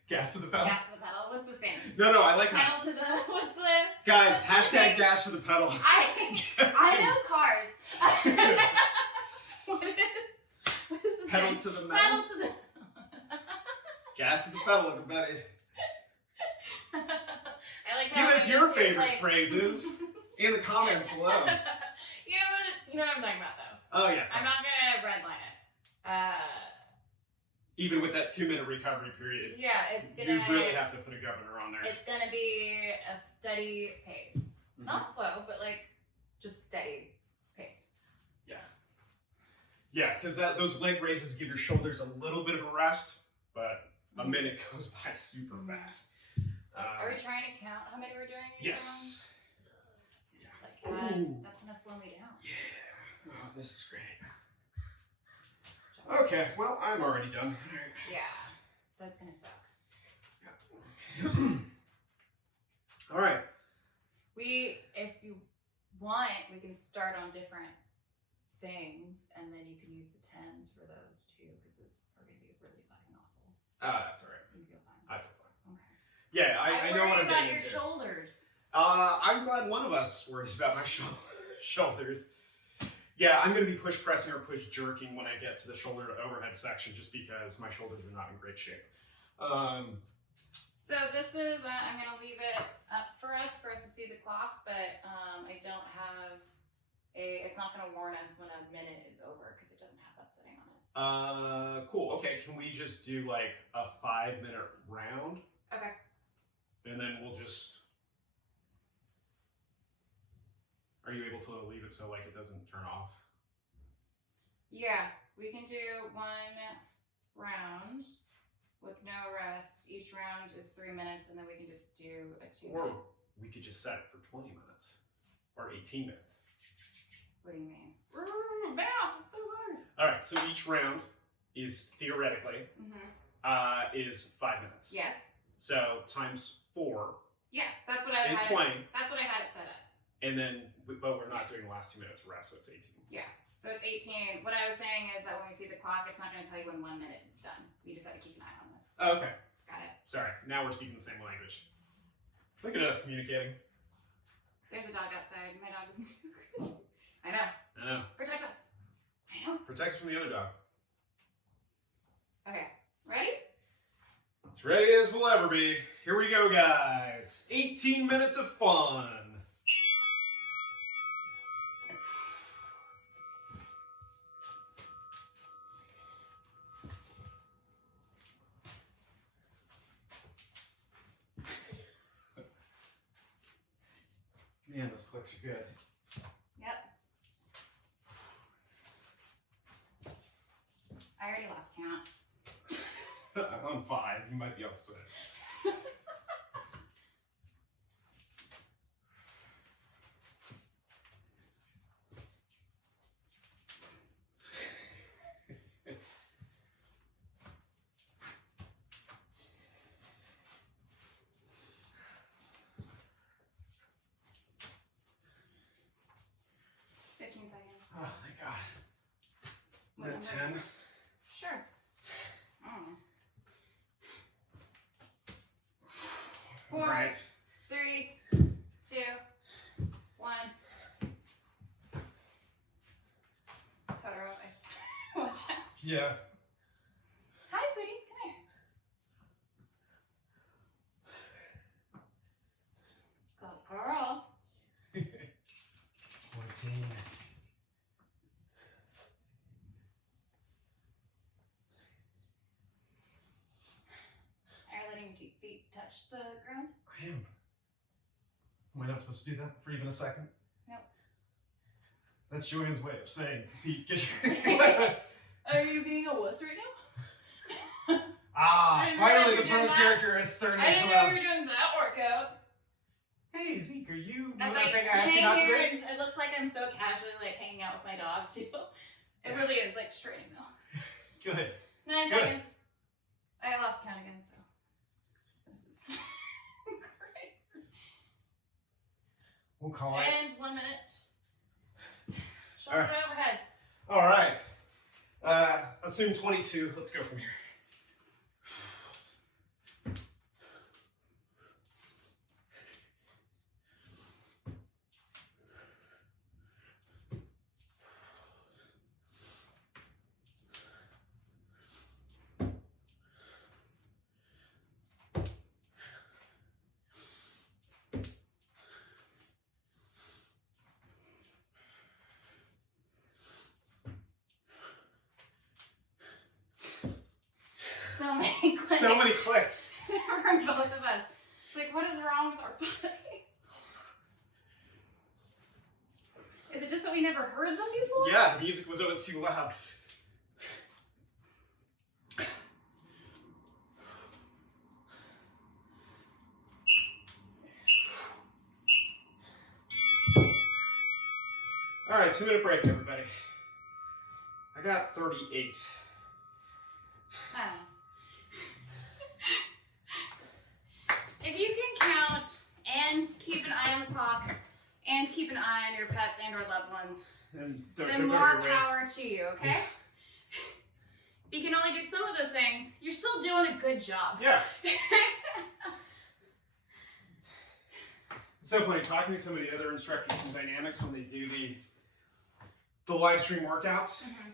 Gas to the pedal? Gas to the pedal? What's the saying? No, I like that. Pedal to the, what's the? Guys, what's hashtag gas to the pedal. I know cars. What is the Pedal saying? to the metal. Pedal to the... Gas to the pedal, everybody. I like Give how us your favorite like... phrases in the comments below. You know what I'm talking about, though. Oh, yeah. I'm not gonna redline it. Even with that 2-minute recovery period, Yeah, it's gonna. you really have to put a governor on there. It's gonna be a steady pace, not slow, but like just steady pace. Yeah, because those leg raises give your shoulders a little bit of a rest, but a minute goes by super fast. Are we trying to count how many we're doing? Yes. That's gonna slow me down. Yeah. Oh, this is great. Okay, well, I'm already done. Yeah, that's gonna suck. All right. If you want, we can start on different things, and then you can use the 10s for those too, because it's going to be really fucking awful. That's all right. You feel fine. I feel fine. Okay. Yeah, I know what I'm about getting your into. shoulders. I'm glad one of us worries about my shoulders. Yeah, I'm going to be push pressing or push jerking when I get to the shoulder to overhead section, just because my shoulders are not in great shape. So this is, I'm going to leave it up for us to see the clock, but I don't have it's not going to warn us when a minute is over because it doesn't have that setting on it. Cool. Okay, can we just do like a 5-minute round? Okay. And then we'll just... Are you able to leave it so like it doesn't turn off? Yeah, we can do 1 round with no rest. Each round is 3 minutes, and then we can just do a 2 Or minute. we could just set it for 20 minutes or 18 minutes. What do you mean? Math, it's so hard. All right, so each round is theoretically is 5 minutes. Yes. So times 4 Yeah, that's what I is had. 20. That's what I had it set as. And then, but we're not doing the last 2 minutes rest, so it's 18. Yeah, so it's 18. What I was saying is that when we see the clock, it's not going to tell you when 1 minute is done. We just have to keep an eye on this. Okay. Got it. Sorry, now we're speaking the same language. Look at us communicating. There's a dog outside. My dog is I know. I know. Protect us. I know. Protect us from the other dog. Okay, ready? As ready as we'll ever be. Here we go, guys. 18 minutes of fun. those clicks are good. Yep. I already lost count. I'm on 5. You might be on 6. Seconds. Oh, thank God. What At number? 10. Sure. I don't know. 4, Right. 3, 2, 1. Totoro, I swear. Watch out. Yeah. Hi, sweetie. Come here. Good girl. 14. Are you letting your feet touch the ground? I am. Am I not supposed to do that for even a second? Nope. That's JoAnn's way of saying, see, get Are you being a wuss right now? Ah, I didn't finally realize the you were pro doing character is starting I to didn't come know out. you were doing that workout. Hey, Zeke, are you doing I was that like, thing I asked you hang not to here, do? and it looks like I'm so casually like hanging out with my dog too. It Yeah. really is like straining though. Good. 9 Good. seconds. I lost count again, so this is great. We'll call it. And 1 minute. Shoulder Alright. to overhead. All right. Assume 22. Let's go from here. So many clicks. So many clicks. From both of us. It's like, what is wrong with our bodies? Is it just that we never heard them before? Yeah, the music was always too loud. All right, 2-minute break, everybody. I got 38. I don't know. If you can count and keep an eye on the clock and keep an eye on your pets and or loved ones, And then more power to you, okay? If you can only do some of those things, you're still doing a good job. Yeah. It's so funny talking to some of the other instructors from Dynamics when they do the live stream workouts. Mhm.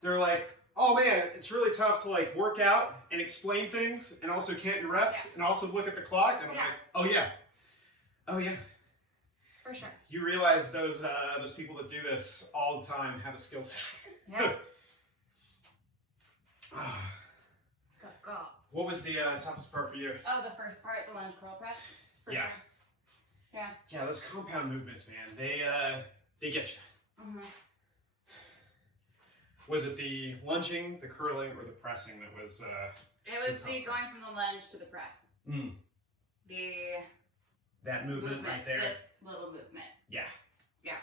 They're like, oh man, it's really tough to like work out and explain things and also count your reps and also look at the clock. And I'm Yeah. like, oh yeah. Oh yeah. For sure. You realize those people that do this all the time have a skill set. Yeah. Ah, Go, go. what was the toughest part for you? Oh, the first part, the lunge curl press. For Yeah. Sure. Yeah. Yeah, those compound movements, man, they get you. Mm-hmm. Was it the lunging, the curling, or the pressing that was? It was the going from the lunge to the press. The That movement right there. This little movement. Yeah. Yeah.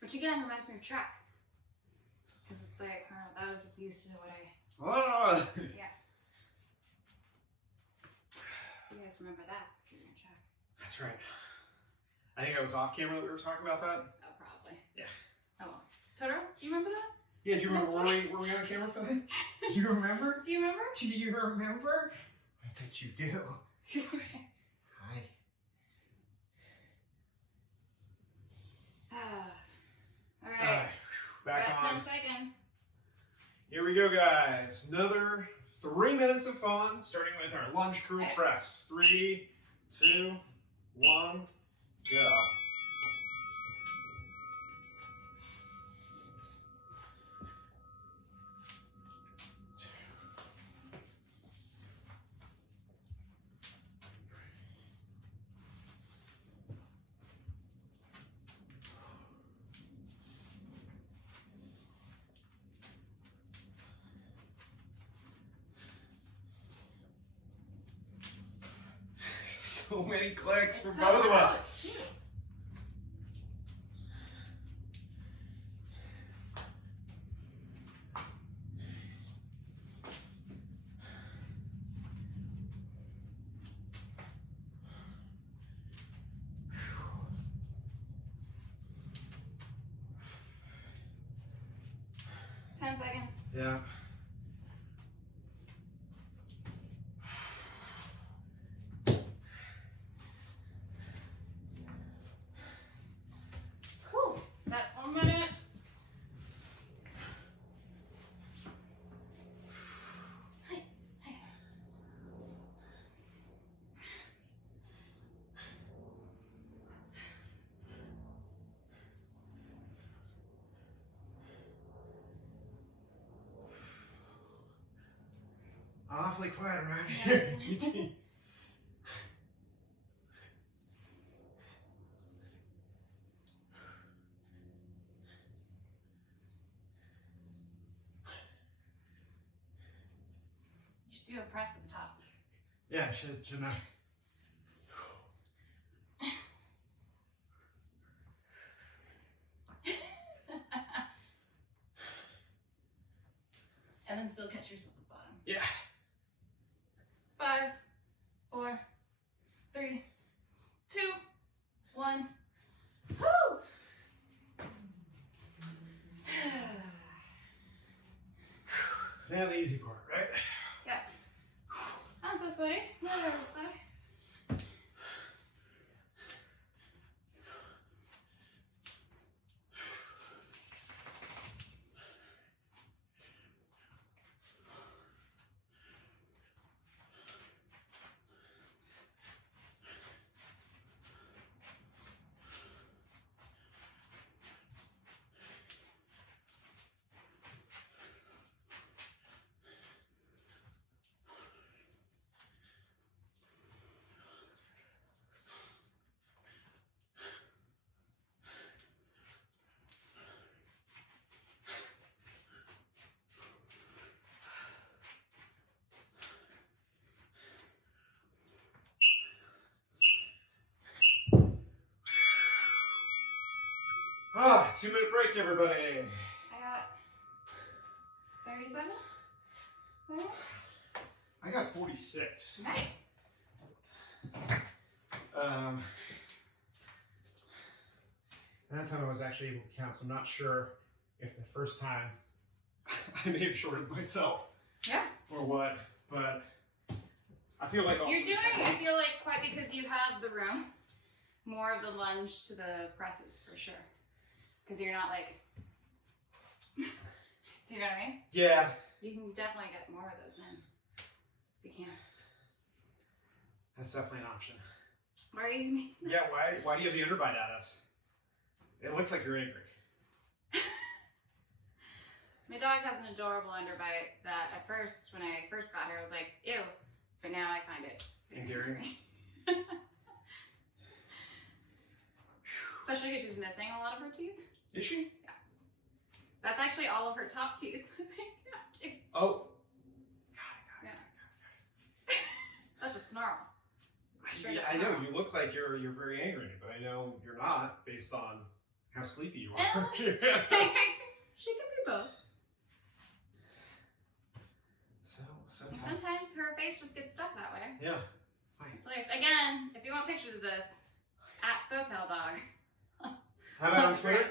Which again reminds me of track. Because it's like, that was used to what I. Oh. Yeah. You guys remember that if you're in track. That's right. I think I was off camera that we were talking about that. Oh, probably. Yeah. Oh well. Totoro, do you remember that? Yeah, do you remember That's were we on camera for that? Do you remember? Do you remember? Do you remember? I bet you do. Hi. All right. Back Got on. 10 seconds. Here we go, guys. Another 3 minutes of fun, starting with our lunge crew Okay. press. 3, 2, 1, go. So many clicks for It's both so of us. loud, too. Ten seconds. Yeah. Whew. That's 1 minute. Awfully quiet around Yeah. here. You should do a press at the top. Yeah, shouldn't I? And then still catch yourself at the bottom. Yeah. 5, 4, 3, 2, 1. Woo! Now the easy part, right? Yeah. I'm so sweaty. No, I'm so sweaty. Ah, 2-minute break, everybody. I got 37. Right? I got 46. Nice. That time I was actually able to count, so I'm not sure if the first time I may have shorted myself. Yeah. Or what, but I feel like also You're doing, I feel like, quite because you have the room, more of the lunge to the presses for sure. Because you're not like, do you know what I mean? Yeah. You can definitely get more of those in. If you can. That's definitely an option. Why are you? Yeah, why do you have the underbite at us? It looks like you're angry. My dog has an adorable underbite that at first, when I first got here, I was like, ew. But now I find it Endearing. Especially because she's missing a lot of her teeth. Is she? Yeah. That's actually all of her top teeth. Oh. That's a snarl. Yeah, I know. You look like you're very angry, but I know you're not based on how sleepy you are. She can be both. So And sometimes her face just gets stuck that way. yeah. Fine. It's hilarious. Again, if you want pictures of this, at SoCalDog. How about on Twitter?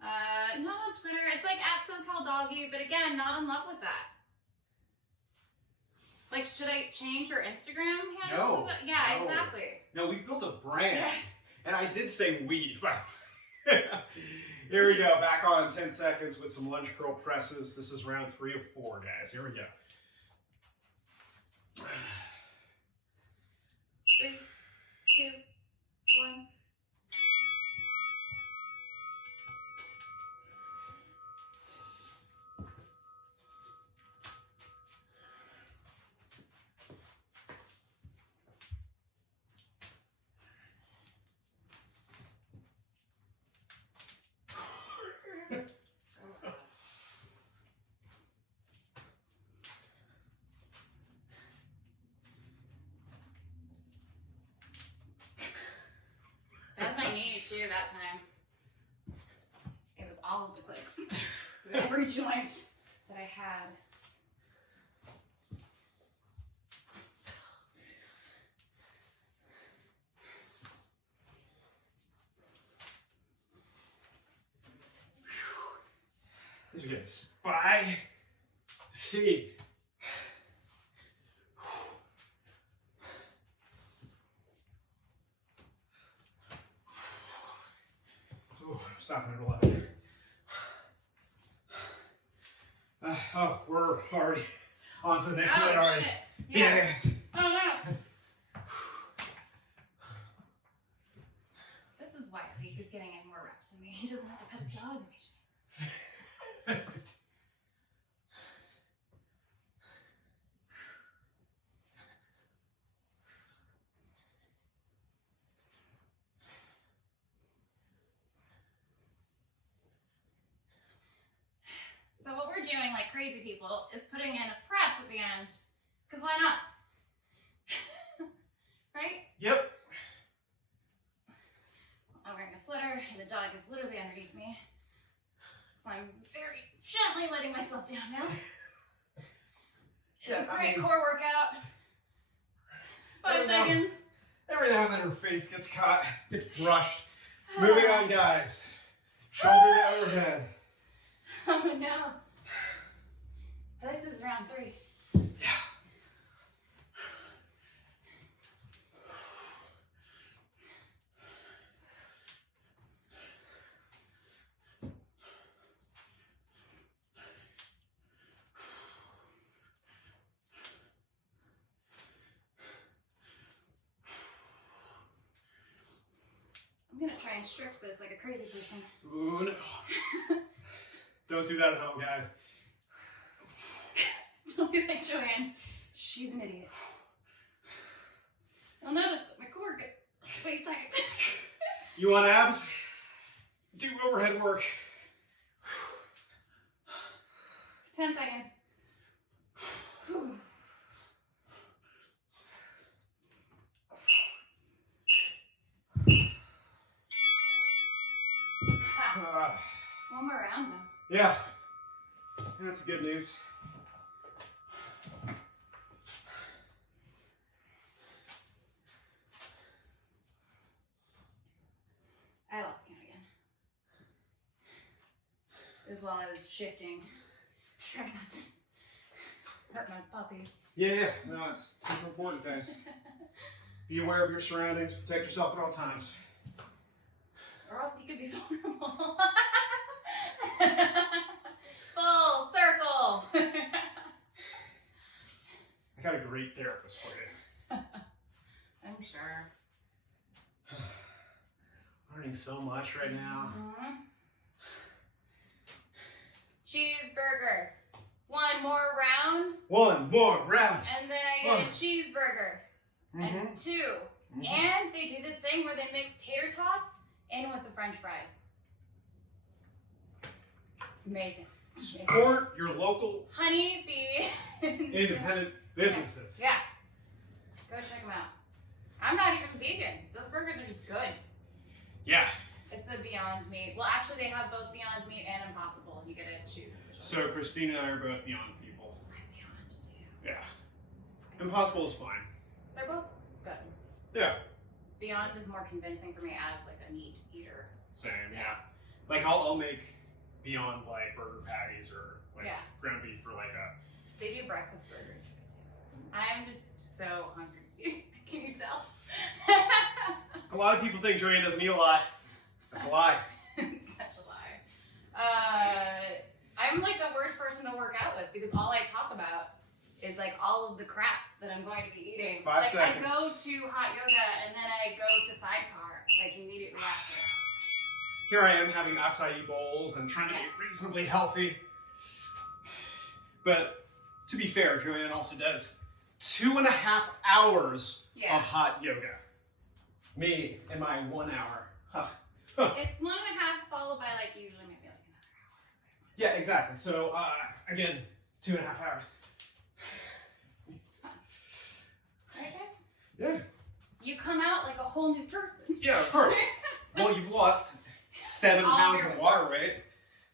Not on Twitter. It's like at SoCalDoggy, but again, not in love with that. Like, should I change her Instagram handle? No. Yeah, No. exactly. No, we've built a brand. Yeah. And I did say we. Here we go. Back on 10 seconds with some lunge curl presses. This is round 3 of 4, guys. Here we go. 3, 2, 1. through every joint that I had. These are getting spicy. Oh, I'm stopping at 11. Oh, we're already on to the next one already. Shit. Yeah. Oh no. This is why Zeke is getting in more reps than me. He doesn't have to pet a dog occasionally. So what we're doing, like crazy people, is putting in a press at the end. Because why not? Right? Yep. I'm wearing a sweater, and the dog is literally underneath me. So I'm very gently letting myself down now. It's a great core workout. 5 seconds. Every now and then her face gets caught, gets brushed. Moving on, guys. Shoulder to overhead. Oh no. This is round 3. Yeah. I'm gonna try and stretch this like a crazy person. Ooh, no. Don't do that at home, guys. Don't be like JoAnn. She's an idiot. You'll notice that my core gets way tight. You want abs? Do overhead work. 10 seconds. One more round though. Yeah. That's good news. I lost count again. This is while I was shifting. Trying not to hurt my puppy. Yeah. No, it's super important, guys. Be aware of your surroundings. Protect yourself at all times. Or else you could be vulnerable. Full circle. I got a great therapist for you. I'm sure. Learning so much right now. Mm-hmm. Cheeseburger. One more round. One more round. And then I get a cheeseburger. And 2. And they do this thing where they mix tater tots in with the french fries. It's amazing. Support your local Honey Bee independent businesses. Yeah. Go check them out. I'm not even vegan. Those burgers are just good. Yeah. It's a Beyond Meat. Well, actually, they have both Beyond Meat and Impossible. You get to choose. So Christine and I are both Beyond people. I'm Beyond too. Yeah. Impossible is fine. They're both good. Yeah. Beyond is more convincing for me as like a meat eater. Same. Yeah. Like I'll make Beyond like burger patties or like ground beef for like a. They do breakfast burgers too. I'm just so hungry. Can you tell? A lot of people think JoAnn doesn't eat a lot. That's a lie. It's such a lie. I'm like the worst person to work out with because all I talk about is like all of the crap that I'm going to be eating. 5 like seconds. I go to hot yoga and then I go to sidecar like immediately after. Here I am having acai bowls and trying to get reasonably healthy. But to be fair, JoAnn also does 2.5 hours of hot yoga. Me in my 1 hour. It's 1.5 followed by like usually maybe like another hour. Yeah, exactly. So again, 2.5 hours. It's fun. Right, guys? Yeah. You come out like a whole new person. Yeah, of course. Well, you've lost 7 pounds of water weight.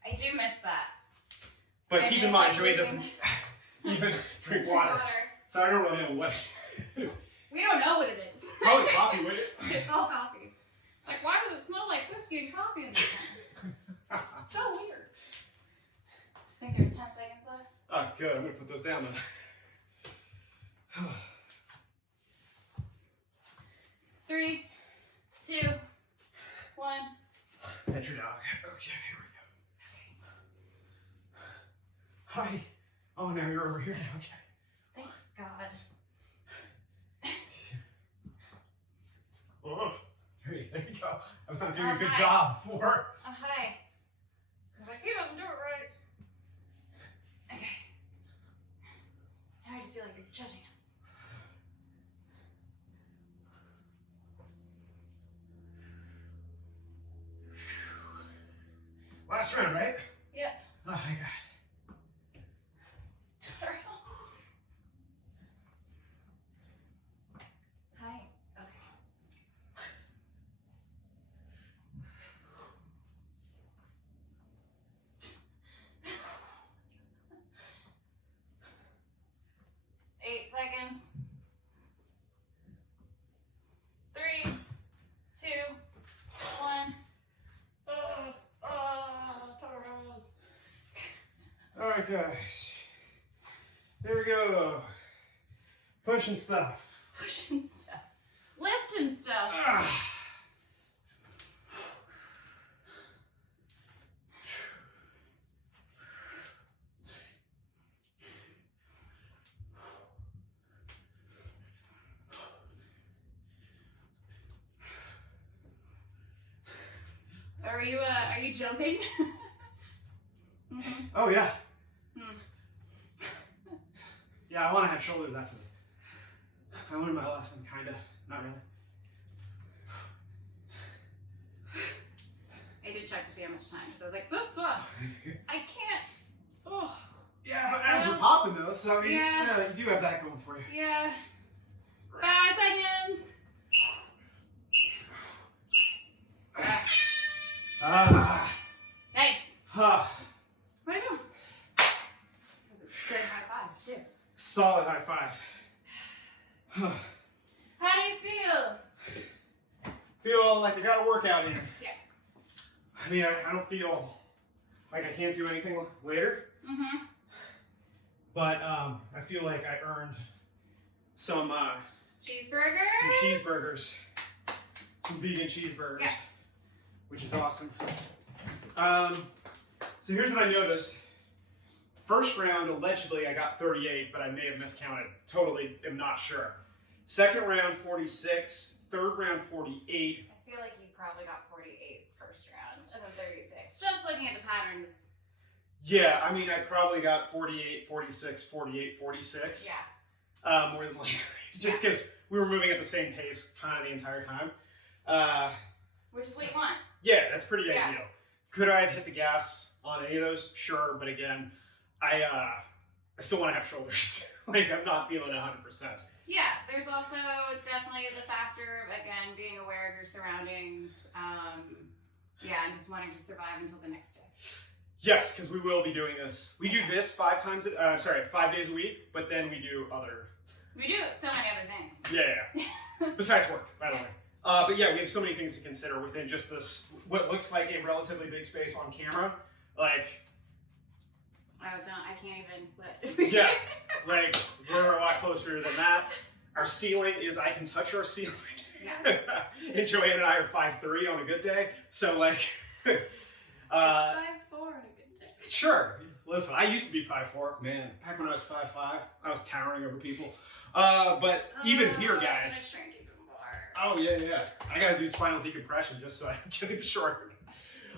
I do miss that. But I keep in miss, mind, like, JoAnn doesn't even drink water. So I don't really know what it is. We don't know what it is. Probably coffee, would it? It's all coffee. Like, why does it smell like whiskey and coffee in this thing? It's so weird. I think there's 10 seconds left. Oh, good. I'm going to put those down then. 3, 2, 1. Pet your dog. Okay, here we go. Hi. Oh, now you're over here now. Okay. Thank God. Oh, there you go. I was not doing a good Hi. job before. Oh, hi. I was like, he doesn't do it right. Okay. Now I just feel like you're judging us. Last round, right? Yeah. Oh, my God. Totoro. Hi. Okay. Eight seconds. 3, 2, 1. Totoros. All right, guys. There we go. Pushing stuff. Pushing stuff. Lifting stuff. Ah. Are you jumping? Mm-hmm. Oh, yeah. Hmm. Yeah, I want to have shoulders after this. I learned my lesson, kind of. Not really. I did check to see how much time, because I was like, this sucks. I can't. Oh. Yeah, but abs are popping, though, so I mean, Yeah. you do have that going for you. Yeah. 5 seconds. Ah. Nice. Huh. Where'd it go? That was a good high five, too. Solid high five. How do you feel? Feel like I got a workout in. Yeah. I mean, I don't feel like I can't do anything later, Mm-hmm. but I feel like I earned some Cheeseburgers? some vegan cheeseburgers, Yeah. which is awesome. So here's what I noticed. First round, allegedly, I got 38, but I may have miscounted. Totally am not sure. Second round, 46. Third round, 48. I feel like you probably got 48 first round, and then 36. Just looking at the pattern. Yeah, I mean, I probably got 48, 46, 48, 46. Yeah. More than likely. Just because we were moving at the same pace kind of the entire time. Which is what you want. Yeah, that's pretty Yeah. ideal. Could I have hit the gas on any of those? Sure, but again, I still want to have shoulders. Like, I'm not feeling 100%. Yeah, there's also definitely the factor of, again, being aware of your surroundings. Yeah, and just wanting to survive until the next day. Yes, because we will be doing this. We do this 5 days a week, but then we do other. We do so many other things. Yeah. Besides work, by the way. But yeah, we have so many things to consider within just this, what looks like a relatively big space on camera. Like, Oh, I can't even, but. yeah, like, we're a lot closer than that. Our ceiling is, I can touch our ceiling. Yeah. And JoAnn and I are 5'3" on a good day. So, like, It's 5'4" on a good day. sure. Listen, I used to be 5'4". Man, back when I was 5'5", I was towering over people. But even here, I'm gonna guys. shrink even more. Oh, yeah. I gotta do spinal decompression just so I can get it shorter.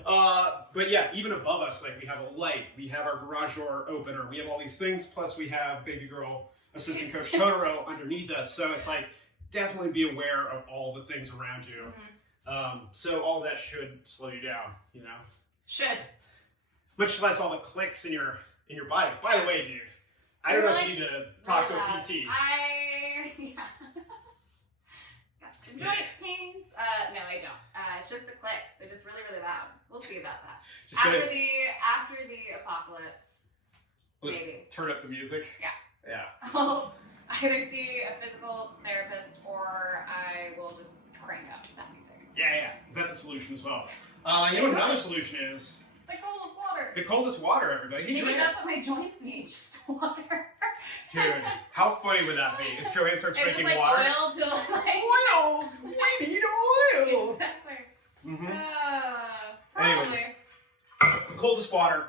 But yeah, even above us, like, we have a light, we have our garage door opener, we have all these things, plus we have baby girl assistant coach Totoro underneath us. So it's like, definitely be aware of all the things around you. Mm-hmm. So all that should slow you down, you know? Should. Much less all the clicks in your body. By the way, dude, I don't know if you need to talk to a PT. Yeah. Got some joint pains. No, I don't. It's just the clicks. They're just really, really loud. We'll see about that. Just After gonna, the apocalypse, Let's maybe. turn up the music. Yeah. I'll either see a physical therapist or I will just crank up that music. Yeah. Because that's a solution as well. You know what another solution is? The coldest water. The coldest water, everybody. Hey, Maybe JoAnn. that's what my joints need, just water. Dude, how funny would that be if JoAnn starts It's just drinking like water? oil to like... Oil! We need oil! Exactly. Mm-hmm. Probably. Anyways. The coldest water.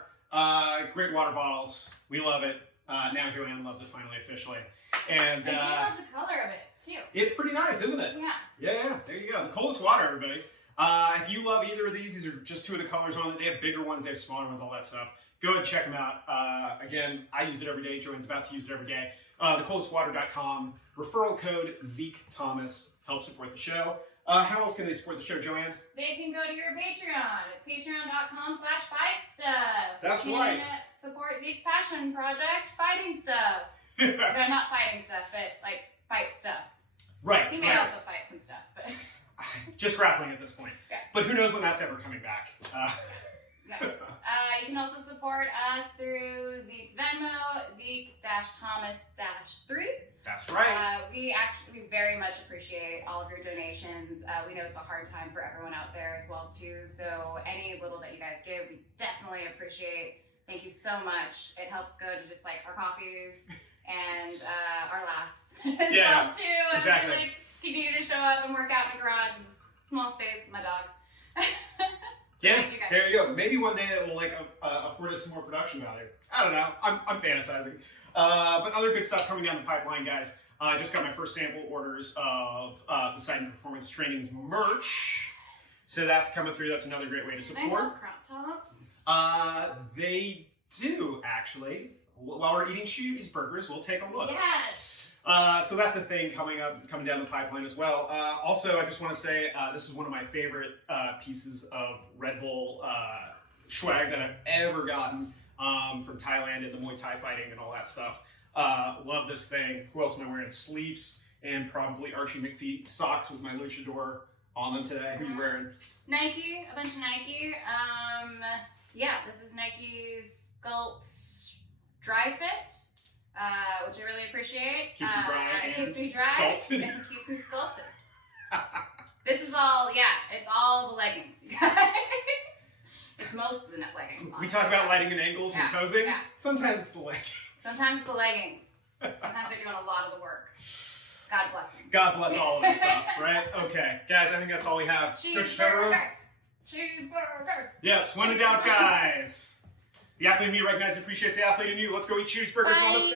Great water bottles. We love it. Now JoAnn loves it finally, officially. And I do love the color of it, too. it's pretty nice, isn't it? Yeah. Yeah, there you go. The coldest water, everybody. If you love either of these are just two of the colors on it. They have bigger ones, they have smaller ones, all that stuff. Go ahead and check them out. Again, I use it every day. JoAnn's about to use it every day. Thecoldestwater.com. Referral code ZekeThomas. Help support the show. How else can they support the show, JoAnn? They can go to your Patreon. It's patreon.com/fightstuff. That's you right. can support Zeke's passion project, fighting stuff. No, not fighting stuff, but like fight stuff. Right. He may also fight some stuff, but Just grappling at this point. Yeah. But who knows when that's ever coming back. no. You can also support us through Zeke's Venmo, Zeke-Thomas-3. That's right. We very much appreciate all of your donations. We know it's a hard time for everyone out there as well too. So any little that you guys give, we definitely appreciate. Thank you so much. It helps go to just like our coffees and our laughs as well too. And exactly. just, like, continue to show up and work out in the garage in this small space with my dog. So Yeah, thank you guys. there you go. Maybe one day it will like afford us some more production value. I don't know. I'm fantasizing. But other good stuff coming down the pipeline, guys. I just got my first sample orders of Poseidon Performance Training's merch. So that's coming through. That's another great way to They support. have crop tops. They do, actually. While we're eating cheeseburgers, we'll take a look. Yes. So that's a thing coming down the pipeline as well. Also, I just want to say this is one of my favorite pieces of Red Bull swag that I've ever gotten from Thailand and the Muay Thai fighting and all that stuff. Love this thing. Who else am I wearing? Sleeves and probably Archie McPhee socks with my luchador on them today. Who are you wearing? Nike, a bunch of Nike. Yeah, this is Nike's Sculpt Dry Fit. Which I really appreciate. Keeps you dry It and keeps me dry sculpted. and keeps me sculpted. This is all, it's all the leggings, you guys. It's most of the net leggings. We talk about lighting and angles and posing. Yeah. Sometimes it's the leggings. Sometimes it's the leggings. Sometimes they're doing a lot of the work. God bless them. God bless all of us, right? Okay, guys, I think that's all we have. Coach Totoro? Cheeseburger. Yes, when in doubt, guys. The athlete in me recognizes and appreciates the athlete in you. Let's go eat cheeseburgers. Bye.